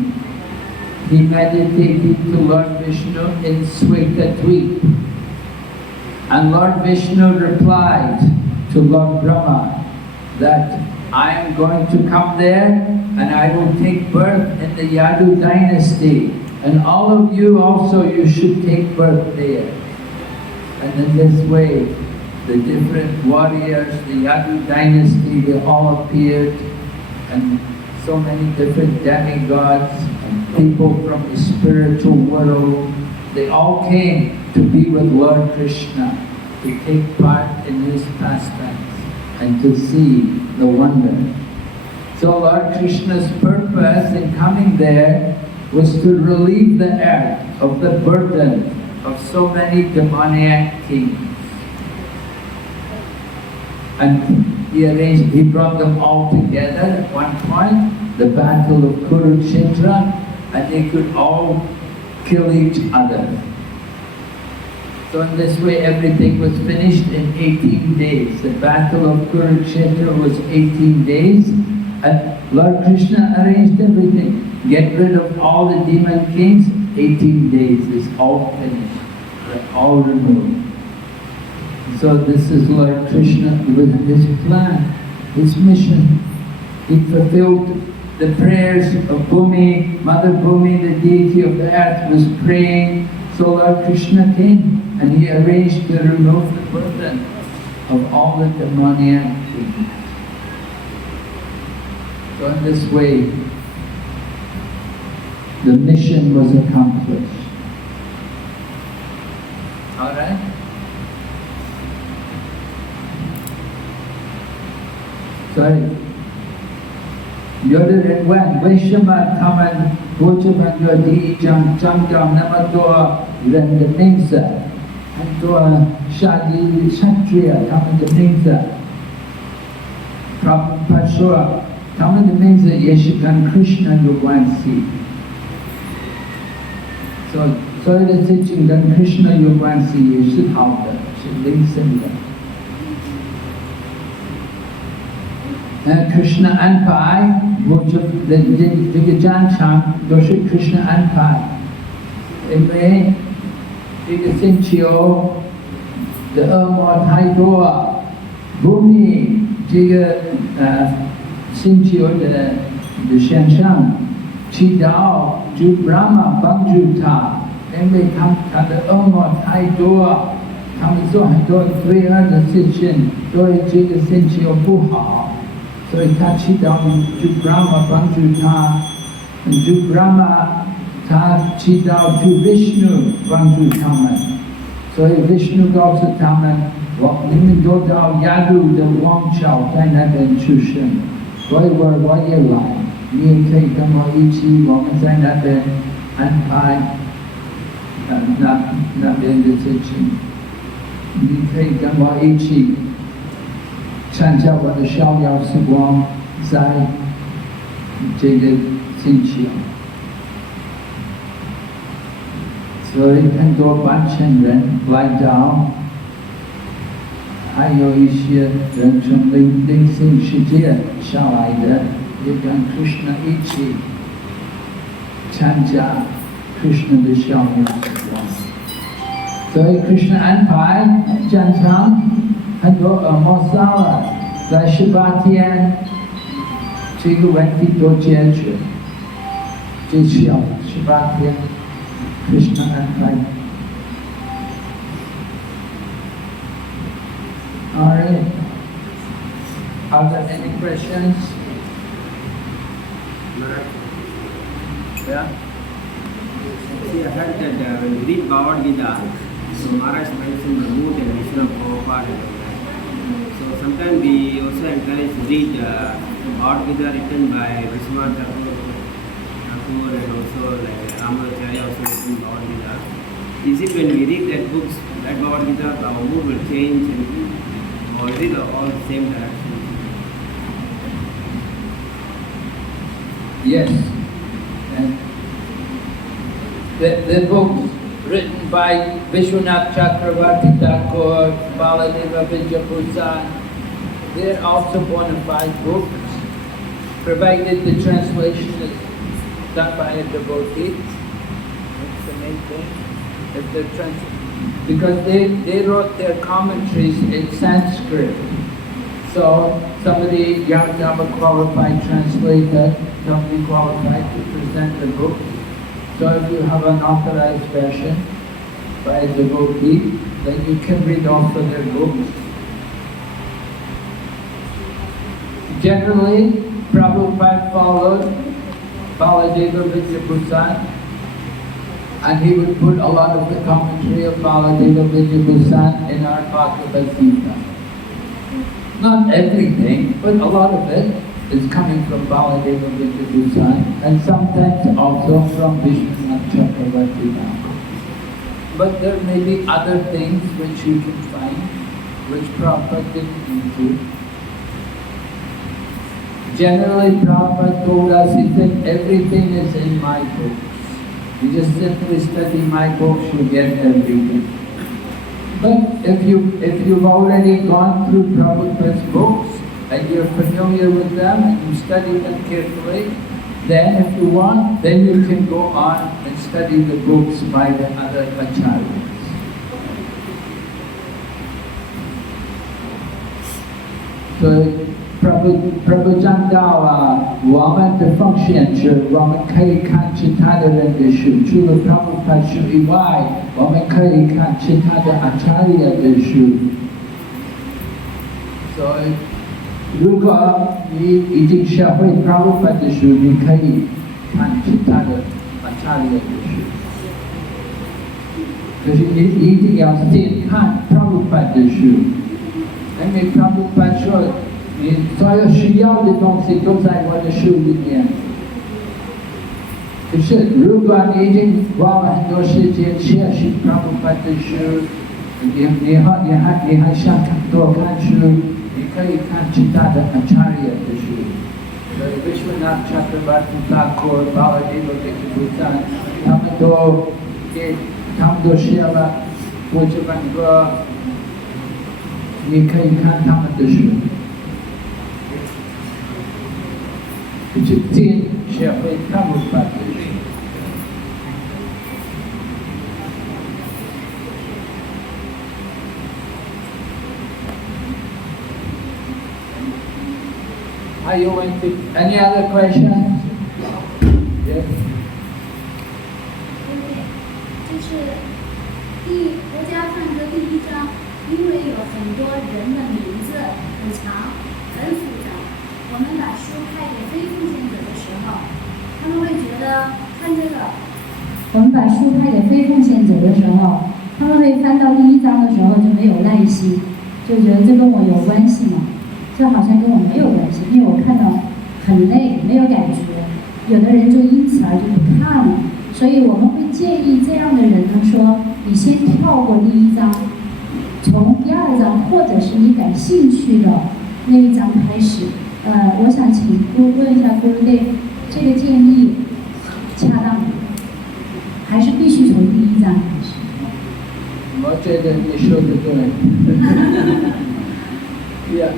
He meditated to Lord Vishnu in Swetadweep. And Lord Vishnu replied to Lord Brahma that I am going to come there and I will take birth in the Yadu dynasty. And all of you also, you should take birth there. And in this way, the different warriors, the Yadu dynasty, they all appeared. And so many different demigods and people from the spiritual world, they all came to be with Lord Krishna, to take part in his pastimes and to see the wonder. So Lord Krishna's purpose in coming there was to relieve the earth of the burden of so many demoniac kings. And he brought them all together at one point, the battle of Kurukshetra, and they could all kill each other. So in this way everything was finished in 18 days. The battle of Kurukshetra was 18 days, and Lord Krishna arranged everything. Get rid of all the demon kings, 18 days is all finished, all removed. So this is Lord Krishna with his plan, his mission. He fulfilled the prayers of Bhumi. Mother Bhumi, the deity of the earth, was praying. So Lord Krishna came and he arranged to remove the burden of all the demoniac kings. So in this way, the mission was accomplished. All right? Sorry. 有的人问，为什么他们国这边有第一章讲到那么多人的名字，很多沙弥、Kshatriya他们的名字？他说，他们的名字也是跟 Krishna 有关系。所有的事情跟 Krishna 有关系也是好的，是灵性的。Krishna 安排，这个战场都是 Krishna 安排，因为这个星球的恶魔太多，Bhumi这个星球的先生祈祷主 Brahma 帮助他，因为他的恶魔太多，他们做很多罪恶的事情，对这个星球不好。所以他祈祷主 Brahma 帮助他，主 Brahma 他祈祷主 Vishnu 帮助他们，所以 Vishnu 告诉他们，你们都到Yadu的王朝在那边出生，所以我也来，你也可以跟我一起，我们在那边安排那边的事情，你可以跟我一起。参加我的逍遥时光，在这个星球，所以很多班前人来到，还有一些人从灵性世界下来的，也跟 Krishna 一起参加 Krishna 的逍遥时光。所以 Krishna 安排战场。很多恶魔杀了，在18天，这个问题都解决，只需要18天 ，Krishna 安排。Are there any questions? Yeah? See, I heard that when we read Bhagavad Gita, so Maharaj mentioned the mood and vision of Prabhupada and all that. So sometimes we also encourage to read Bhagavad Gita written by Vishwanath Thakur and also like Ramanujacharya also written Bhagavad Gita. Is it when we read that books, that Bhagavad Gita, our mood will change and or is it all the same direction? Yes. And the books written by Vishwanath Chakravarti Thakur, Baladeva Vidyabhusan, they're also bona fide books, provided the translation is done by a devotee. That's the main thing. If they're because they wrote their commentaries in Sanskrit. So somebody, you have to have a qualified translator, somebody qualified to present the book. So if you have an authorized version by a devotee, then you can read also their books. Generally, Prabhupada followed Baladeva Vidyabhusan, and he would put a lot of the commentary of Baladeva Vidyabhusan in our Bhagavad Gita. Not everything, but a lot of it is coming from Baladeva Vidyabhusan, and sometimes also from Vishwanath Chakravarti Thakur. But there may be other things which you can find, which Prabhupada didn't include. Generally, Prabhupada told us, he said, everything is in my books. You just simply study my books, you get everything. But if you've already gone through Prabhupada's books, and you're familiar with them, and you study them carefully, then if you want, then you can go on and study the books by the other acharyas. So, Prabhu 讲到我们的奉献是我们可以看其他的人的书，除了 Prabhupada 书以外，我们可以看其他的 Acharya 的书。所以，如果你已经学会 Prabhupada 的书，你可以看其他的 Acharya 的书。可是你一定要先看 Prabhupada 的书，因为 Prabhupada 说。你所有需要的东西都在我的书里面。可是如果你已经花了很多时间学习 Prabhupada 的书，你还想多看书，你可以看其他的 Acharya 的书。所以 Vishwanath Chakravarti Thakur, Baladeva Vidyabhusan, 他们都写了不止半个，你可以看他们的书。就先学会Prabhupada的书。Are you going to any other questions? Yes. 就是国家范格第一章，因为有很多人的名字很长很复杂，我们把书派给非奉献者的时候，他们会觉得看这个。我们把书派给非奉献者的时候，他们会翻到第一章的时候就没有耐心，就觉得这跟我有关系吗？这好像跟我没有关系，因为我看到很累，没有感觉。有的人就因此而就不看了，所以我们会建议这样的人呢说，你先跳过第一章，从第二章或者是你感兴趣的那一章开始。我想请问一下Gurudev，这个建议恰当吗？还是必须从第一章开始？我觉得你说的对。Yeah.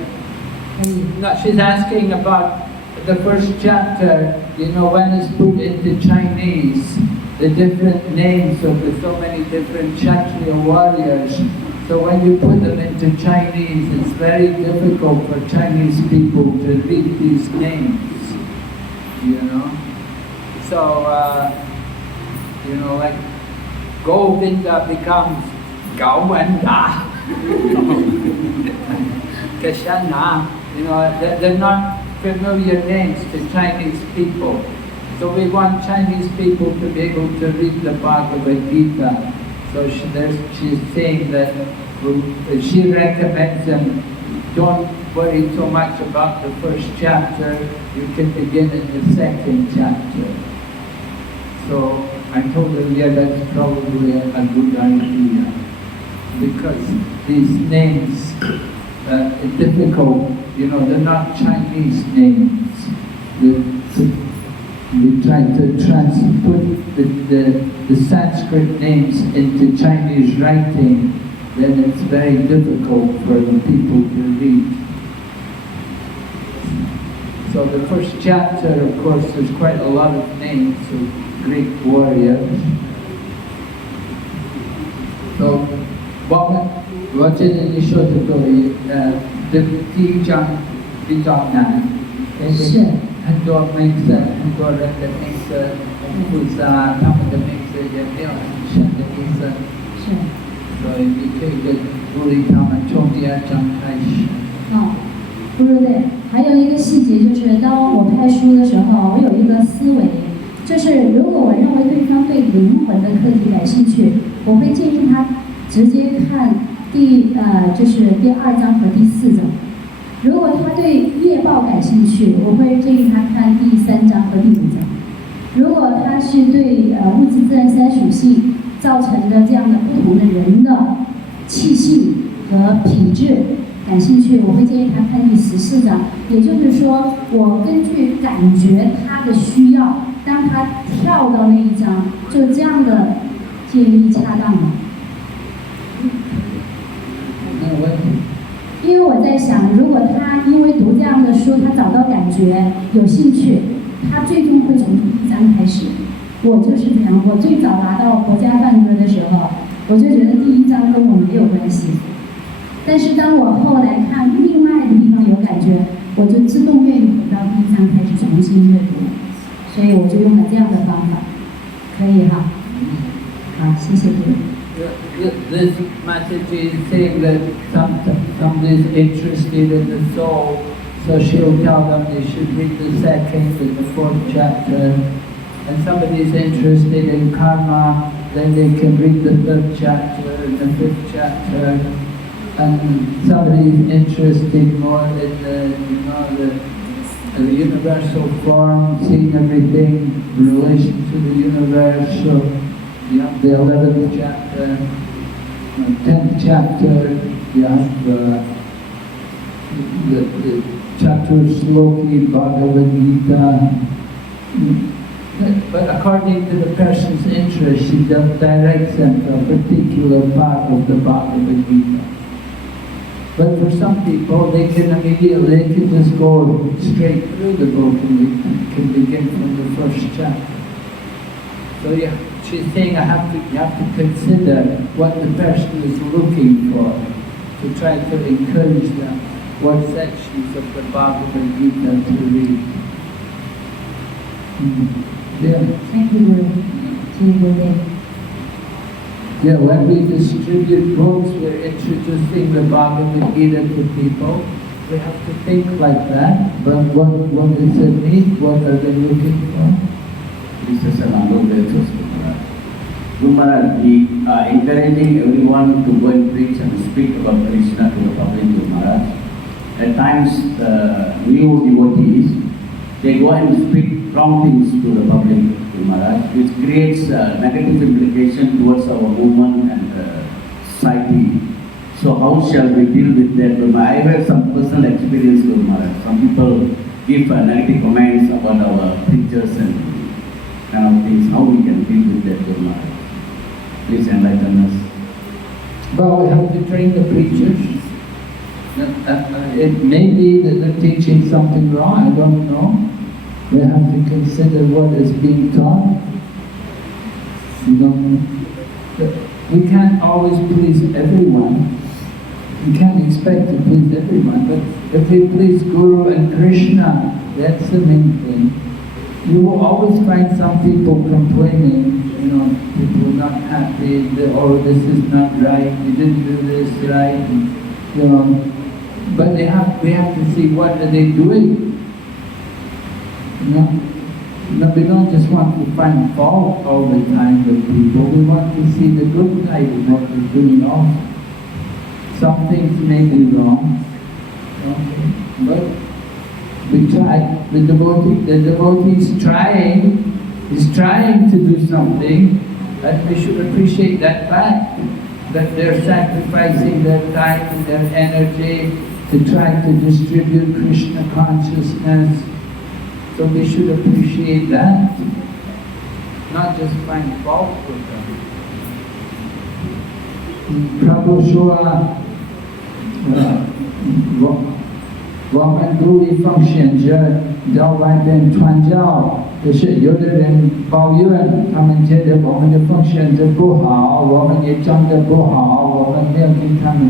No, she's asking about the first chapter, when it's put into Chinese, the different names of the so many different Kshatriya warriors. So when you put them into Chinese, it's very difficult for Chinese people to read these names, So, like Govinda becomes Govinda. Krishna You know, they're not familiar names to Chinese people. So we want Chinese people to be able to read the Bhagavad Gita. So she's saying that she recommends them, don't worry so much about the first chapter, you can begin in the second chapter. So I told her, yeah, that's probably a good idea. Because these names are difficult, you know, they're not Chinese names. We try to put the Sanskrit names into Chinese writing, then it's very difficult for the people to read. So the first chapter, of course, there's quite a lot of names of Greek warriors. So, 我觉得你说的对，第一章比较难，是很多名字，很多人的名字很复杂，他们的名字也没有很深的意思，是，所以你可以鼓励他们从第二章开始。不是对，还有一个细节就是，当我派书的时候，我有一个思维，就是如果我认为对方对灵魂的课题感兴趣，我会建议他直接看就是第2章和第4章。如果他对业报感兴趣，我会建议他看第3章和第5章。如果他是对物质自然三属性造成的这样的不同的人的气性和品质感兴趣，我会建议他看第14章。也就是说，我根据感觉他的需要，当他跳到那一章，就这样的建议恰当吗？没有问题。因为我在想，如果他因为读这样的书，他找到感觉、有兴趣，他最终会从第1章开始。我就是这样，我最早拿到国家梵歌的时候，我就觉得第1章跟我没有关系。但是当我后来看另外的地方有感觉，我就自动愿意回到第1章开始重新阅读。所以我就用了这样的方法，可以哈。好，谢谢各位。This message is saying that somebody is interested in the soul, so she'll tell them they should read the 2nd and the 4th chapter. And somebody is interested in karma, then they can read the 3rd chapter and the 5th chapter. And somebody is interested more in the universal form, seeing everything in relation to the universe. So you have the 11th chapter, 10th chapter, you have the chapter Sloki, Bhagavad Gita. But according to the person's interest, she directs them to a particular part of the Bhagavad Gita. But for some people, they can just go straight through the book and they can begin from the 1st chapter. So yeah, she's saying you have to consider what the person is looking for, to try to encourage them what sections of the Bhagavad Gita to read. Yeah. Thank you, Guru. Thank you. Yeah, when we distribute books, we're introducing the Bhagavad Gita to people. We have to think like that, but what does it mean? What are they looking for? This is an Guru Maharaj, he encouraging everyone to go and preach and speak about Krishna to the public, Guru Maharaj. At times, the new devotees, they go and speak wrong things to the public, Guru Maharaj, which creates a negative implication towards our movement and society. So how shall we deal with that? I have some personal experience, Guru Maharaj. Some people give negative comments about our preachers and kind of things. How we can deal with that, Guru Maharaj? Please enlighten us. Well, we have to train the preachers. It may be that they're teaching something wrong, I don't know. We have to consider what is being taught. We can't always please everyone. We can't expect to please everyone, but if we please Guru and Krishna, that's the main thing. You will always find some people complaining, people not happy, oh, this is not right, you didn't do this right, But we have to see what are they doing. We don't just want to find fault all the time with people. We want to see the good side of what they're doing also. Some things may be wrong, okay, but we try. The devotee is trying to do something, and we should appreciate that fact, that they're sacrificing their time and their energy to try to distribute Krishna consciousness. So we should appreciate that, not just find fault with them. Prabhu 说，我们独立奉献着到外边传教，就是有的人抱怨，他们觉得我们的奉献者不好，我们也讲得不好，我们没有给他们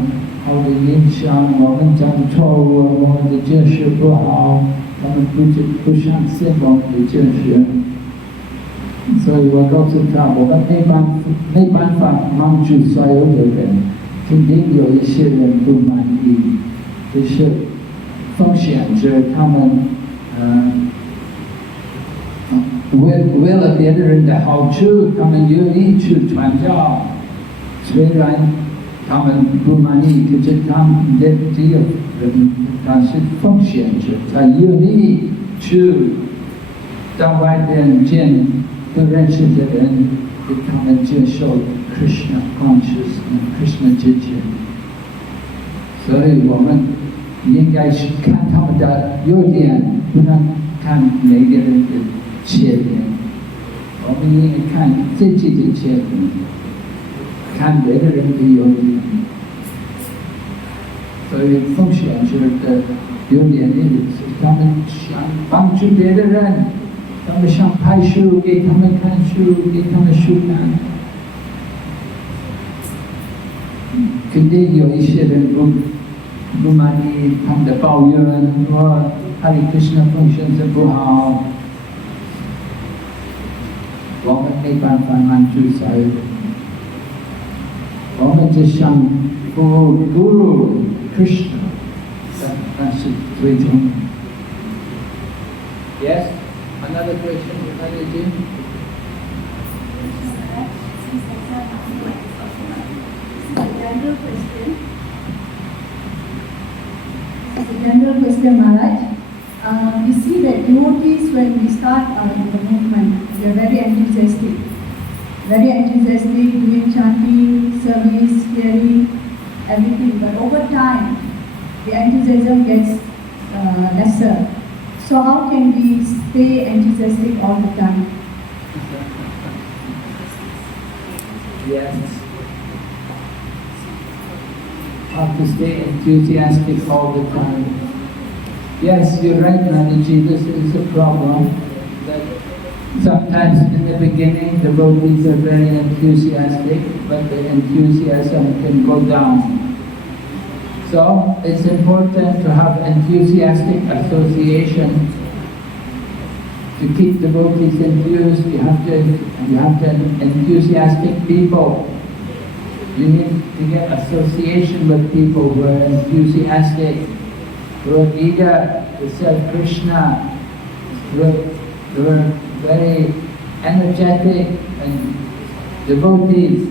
好的影响，我们讲错误，我们的解释不好，他们不相信我们的解释。所以我告诉他，我们没办法帮助所有的人，肯定有一些人不满意，就是奉献者他们为了别的人的好处，他们愿意去传教，虽然他们不满意，可是他们的这个人他是奉献者，他愿意去到外边见不认识的人，给他们接受 Krishna consciousness、Krishna 之前，所以我们应该是看他们的优点，不能看每个人的缺点。我们应该看自己的缺点，看别的人的优点。所以奉献者的优点是他们想帮助别的人。他们想拍书，给他们看书，给他们书看。肯定有一些人不满意他们的抱怨，说Hare Krishna奉献是不好。我们没办法满足所有人，我们只想服务 Guru Krishna， 那是最重要。Yes. Another question, Maharaja. General question, Maharaj. We see that devotees, when we start the movement, they are very enthusiastic, doing chanting, service, hearing, everything. But over time, the enthusiasm gets lesser. So how can we stay enthusiastic all the time? Yes. How to stay enthusiastic all the time. Yes, you're right, Maharaji, this is a problem. That sometimes in the beginning, devotees are very enthusiastic, but the enthusiasm can go down. So it's important to have enthusiastic association. To keep devotees enthused, you have to enthusiastic people. You need to get association with people who are enthusiastic, who are eager to serve Krishna, who are very energetic and devotees.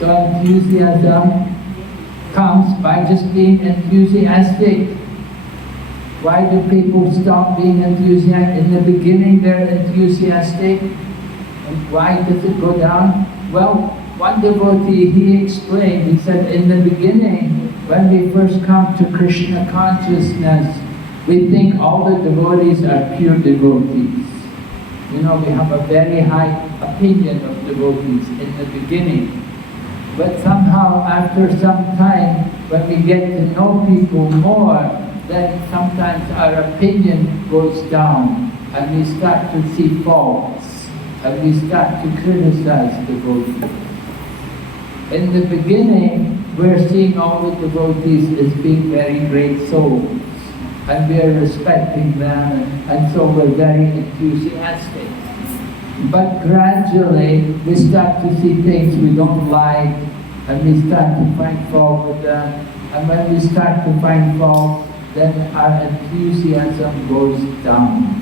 So enthusiasm comes by just being enthusiastic. Why do people stop being enthusiastic? In the beginning they're enthusiastic, and why does it go down? Well, one devotee, he explained, he said, in the beginning, when we first come to Krishna consciousness, we think all the devotees are pure devotees. You know, we have a very high opinion of devotees in the beginning. But somehow, after some time, when we get to know people more, then sometimes our opinion goes down, and we start to see faults, and we start to criticize devotees. In the beginning, we're seeing all the devotees as being very great souls, and we're respecting them, and so we're very enthusiastic. But gradually, we start to see things we don't like, and we start to find fault with them, And when we start to find fault, then our enthusiasm goes down.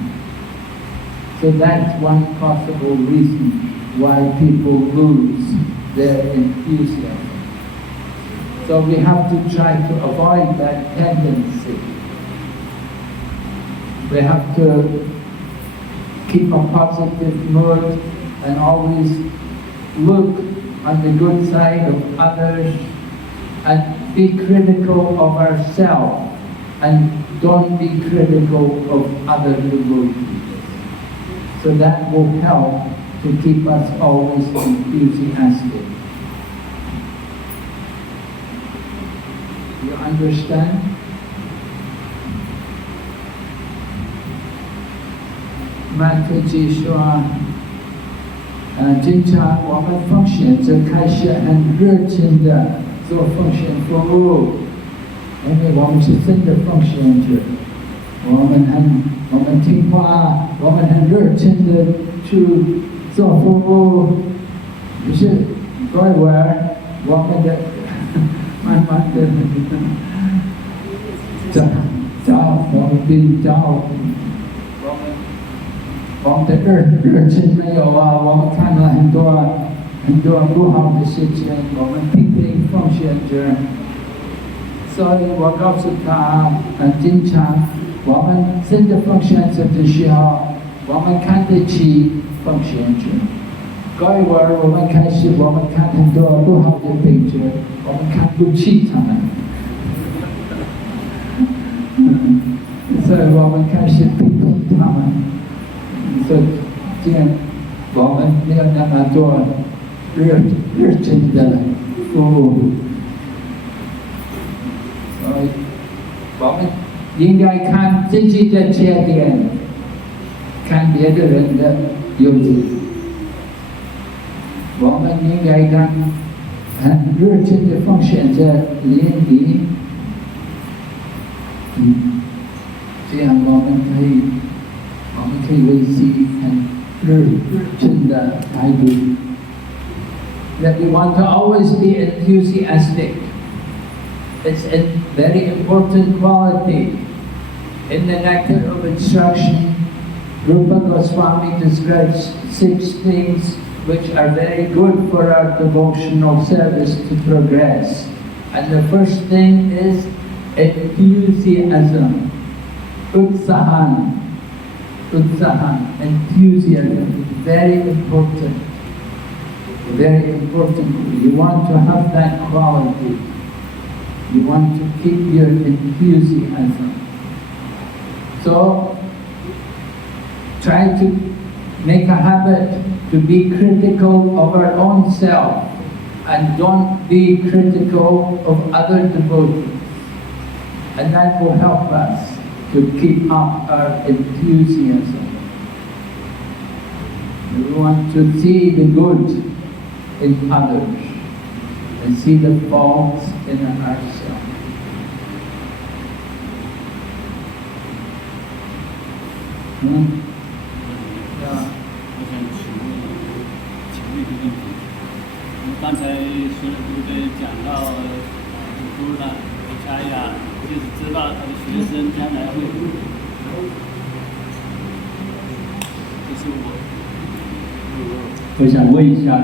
So that's one possible reason why people lose their enthusiasm. So we have to try to avoid that tendency. We have to keep a positive mood and always look on the good side of others and be critical of ourselves and don't be critical of other devotees. So that will help to keep us always enthusiastic. You understand? Mataji 说，经常我们奉献者开始很热情的做奉献服务，因为我们是真的奉献者，我们听话，我们很热情的去做服务，不是待会儿我们的慢慢的找我们比较。我们的热情没有啊，我们看了很多不好的事情，我们批评奉献者，所以我告诉他，经常我们真的奉献者的时候，我们看得起奉献者。过一会儿我们开始，我们看很多不好的病者，我们看不起他们，所以我们开始批评他们。所以，这样我们没有那么多热情的服务，所以我们应该看自己的缺点，看别的人的优点。我们应该看很热情的奉献者联谊，这样我们可以维持很热情的态度。That we want to always be enthusiastic. It's a very important quality. In the Nectar of Instruction, Rupa Goswami describes 6 things which are very good for our devotional service to progress. And the first thing is enthusiasm, utsahan, enthusiasm, very important. Very important. You want to have that quality. You want to keep your enthusiasm. So, try to make a habit to be critical of our own self and don't be critical of other devotees. And that will help us to keep up our enthusiasm. We want to see the good in others and see the faults in ourselves. Yeah. 刚才说的讲到读了查呀，就是知道他的学生将来会，就是我想问一下，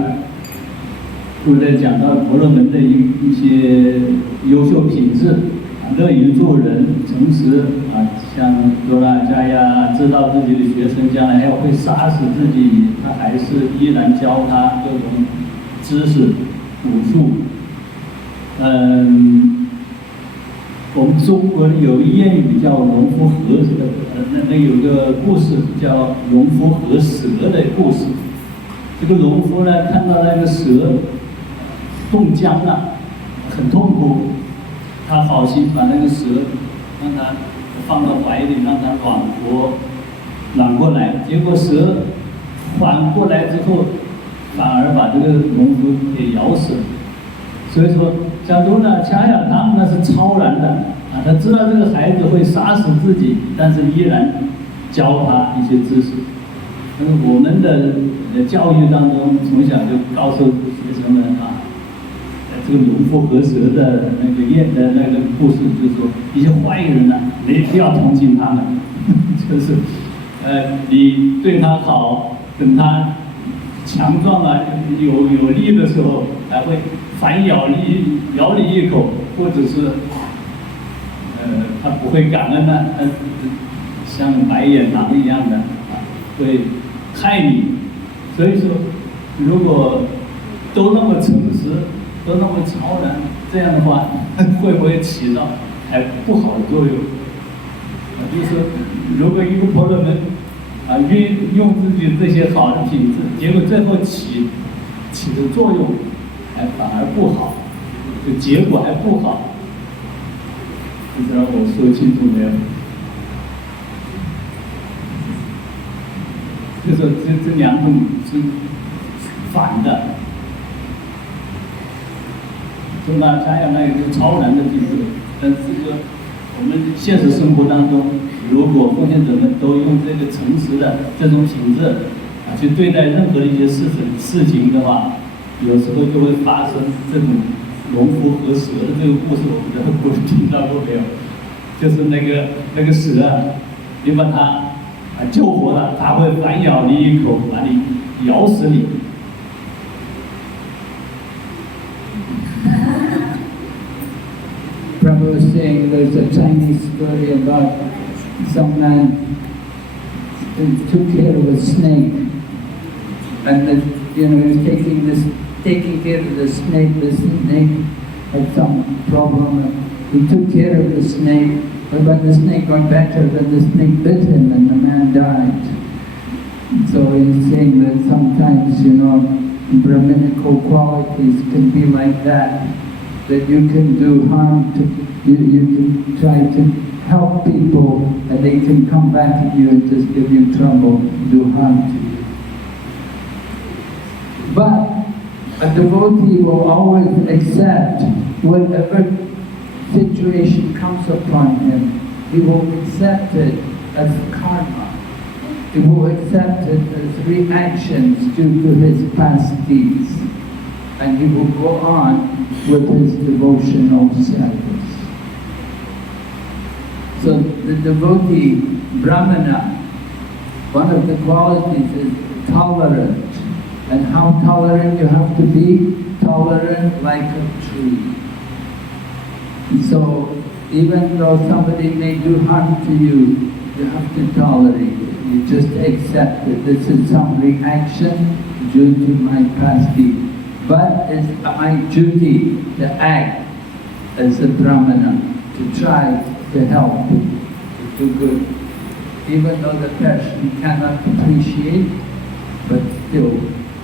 刚才讲到婆罗门的一些优秀品质，乐于助人、诚实啊，像多拉加呀，知道自己的学生将来要会杀死自己，他还是依然教他各种知识、武术。我们中国有一谚语叫农夫和那有个故事叫农夫和蛇的故事。这个农夫呢，看到那个蛇冻僵了，很痛苦，他好心把那个蛇让它放到怀里，让它暖过来。结果蛇缓过来之后，反而把这个农夫给咬死了。所以说，假如呢，恰恰他们那是超然的啊，他知道这个孩子会杀死自己，但是依然教他一些知识。我们的教育当中，从小就告诉学生们啊，这这个农夫和蛇的那个故事，就是说一些坏人呢，你不要同情他们，就是你对他好，等他强壮啊有力的时候，还会反咬你一口，或者是他不会感恩呢，像白眼狼一样的会害你。所以说，如果都那么诚实，都那么超然，这样的话，会不会起到还不好的作用？就是说，如果一个婆罗门用自己这些好的品质，结果最后起的作用还反而不好，就结果还不好。不知道我说清楚没有？就说这两种是反的。中大家有那个超然的品质，但是这个我们现实生活当中，如果奉献者们都用这个诚实的这种品质去对待任何的一些事情的话，有时候就会发生这种农夫和蛇的这个故事，我不知道各位听到过没有？就是那个蛇，你把它救活了，它会反咬你一口，把你咬死你。Prabhu was saying there's a Chinese story about some man who took care of a snake, and he was taking care of the snake. The snake had some problem. He took care of the snake, but when the snake got better, then the snake bit him, and the man died. So he's saying that sometimes, Brahminical qualities can be like that. That you can do harm to, you can try to help people and they can come back at you and just give you trouble, do harm to you. But a devotee will always accept whatever situation comes upon him. He will accept it as karma. He will accept it as reactions due to his past deeds. And he will go on with his devotional service. So the devotee, Brahmana, one of the qualities is tolerant. And how tolerant you have to be? Tolerant like a tree. So even though somebody may do harm to you, you have to tolerate it. You just accept it. This is some reaction due to my past deed. But it's my duty to act as a Brahmana, to try to help, to do good. Even though the person cannot appreciate, but still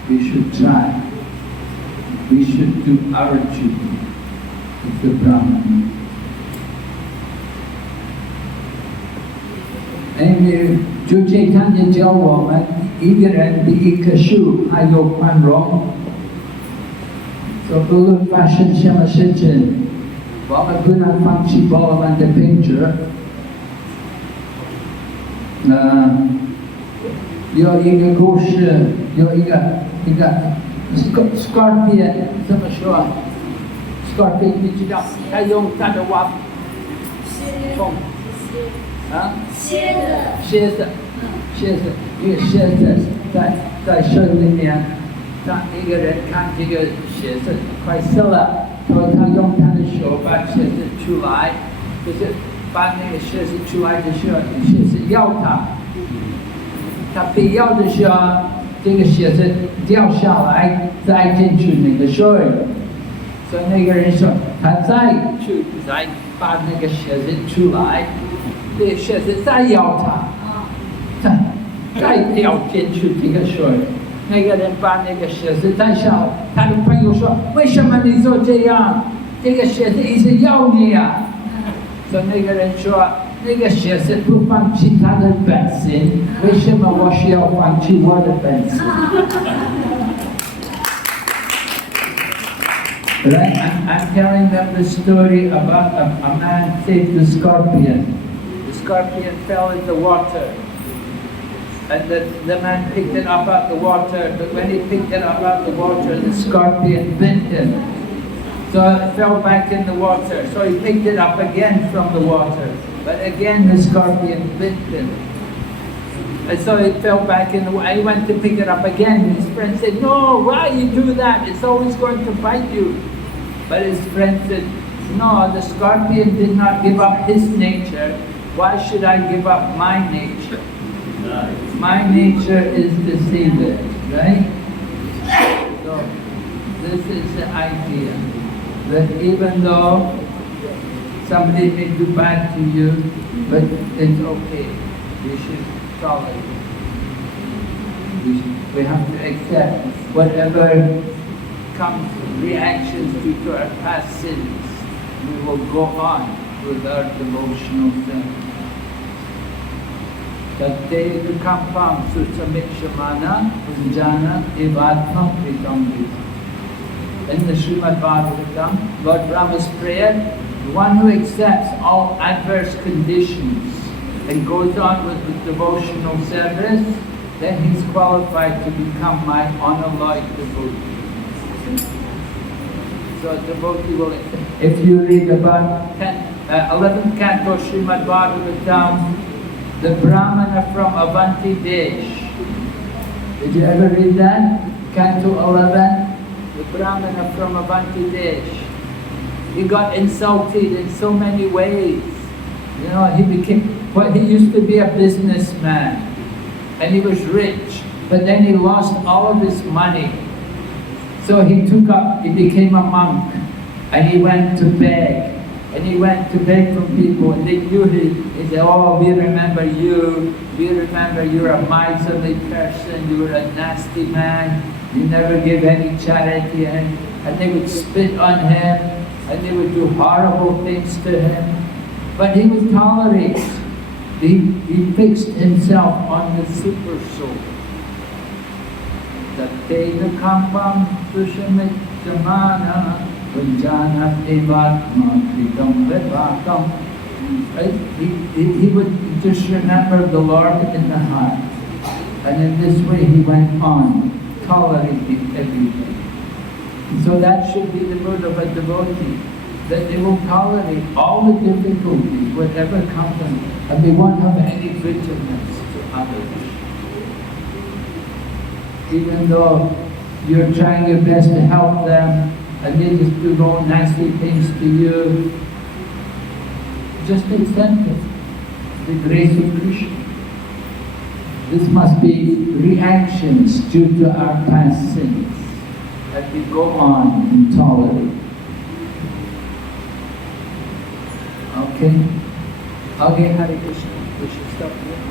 we should try. We should do our duty as a Brahmana. And 主这看见教我们一个人比一棵树还有宽容。So 无论发生什么事情，我们不能放弃我们的品质。有一个故事，有一个 scorpion 怎么说 ？scorpion 你知道，他用他的挖冲蝎子，一个蝎子在水里面。当一个人看这个蝎子快死了，他用他的手把蝎子出来，就是把那个蝎子出来的时候，蝎子咬他，他被咬的时候，这个蝎子掉下来，再进去那个水，所以那个人说，他再把那个蝎子出来，这个蝎子再咬他，再掉进去这个水。那个人把那个蝎子带下来，他的朋友说：“为什么你做这样？这个蝎子一直咬你啊！”所以那个人说：“那个蝎子不放弃它的本性，为什么我需要放弃我的本性？” Right? I'm telling them the story about a man saved the scorpion. The scorpion fell in the water. And the man picked it up out of the water, but when he picked it up out of the water, the scorpion bit him. So it fell back in the water. So he picked it up again from the water. But again the scorpion bit him. And so it fell back in the water. He went to pick it up again. His friend said, "No, why you do that? It's always going to bite you." But his friend said, "No, the scorpion did not give up his nature. Why should I give up my nature? My nature is to save it," right? So this is the idea. That even though somebody may do bad to you, but it's okay. We should tolerate. We have to accept whatever comes, reactions due to our past sins. We will go on with our devotional service. Tatte dukampam susamichamana punjana evatma pritamrita. In the Srimad Bhagavatam, Lord Brahma's prayer, the one who accepts all adverse conditions and goes on with the devotional service, then he's qualified to become my unalloyed devotee. So a devotee will accept. If you read about 11th canto Srimad Bhagavatam, the Brahmana from Avanti Desh. Did you ever read that? Canto 11? The Brahmana from Avanti Desh. He got insulted in so many ways. You know, he used to be a businessman and he was rich, but then he lost all of his money. So he became a monk and he went to beg. And he went to beg from people and they knew he said, "Oh, we remember you. We remember you're a miserly person. You were a nasty man. You never give any charity." And they would spit on him and they would do horrible things to him. But he would tolerate. He fixed himself on the super soul. Tatte kampam sushamit jamana punjana evatma kritam vivakam. He would just remember the Lord in the heart. And in this way he went on, tolerating everything. So that should be the mood of a devotee, that they will tolerate all the difficulties, whatever comes, and they won't have any bitterness to others. Even though you're trying your best to help them, and they just do all nasty things to you, just accept it. The grace of Krishna. This must be reactions due to our past sins that we go on and tolerate. Okay? Okay, Hare Krishna. We should stop here.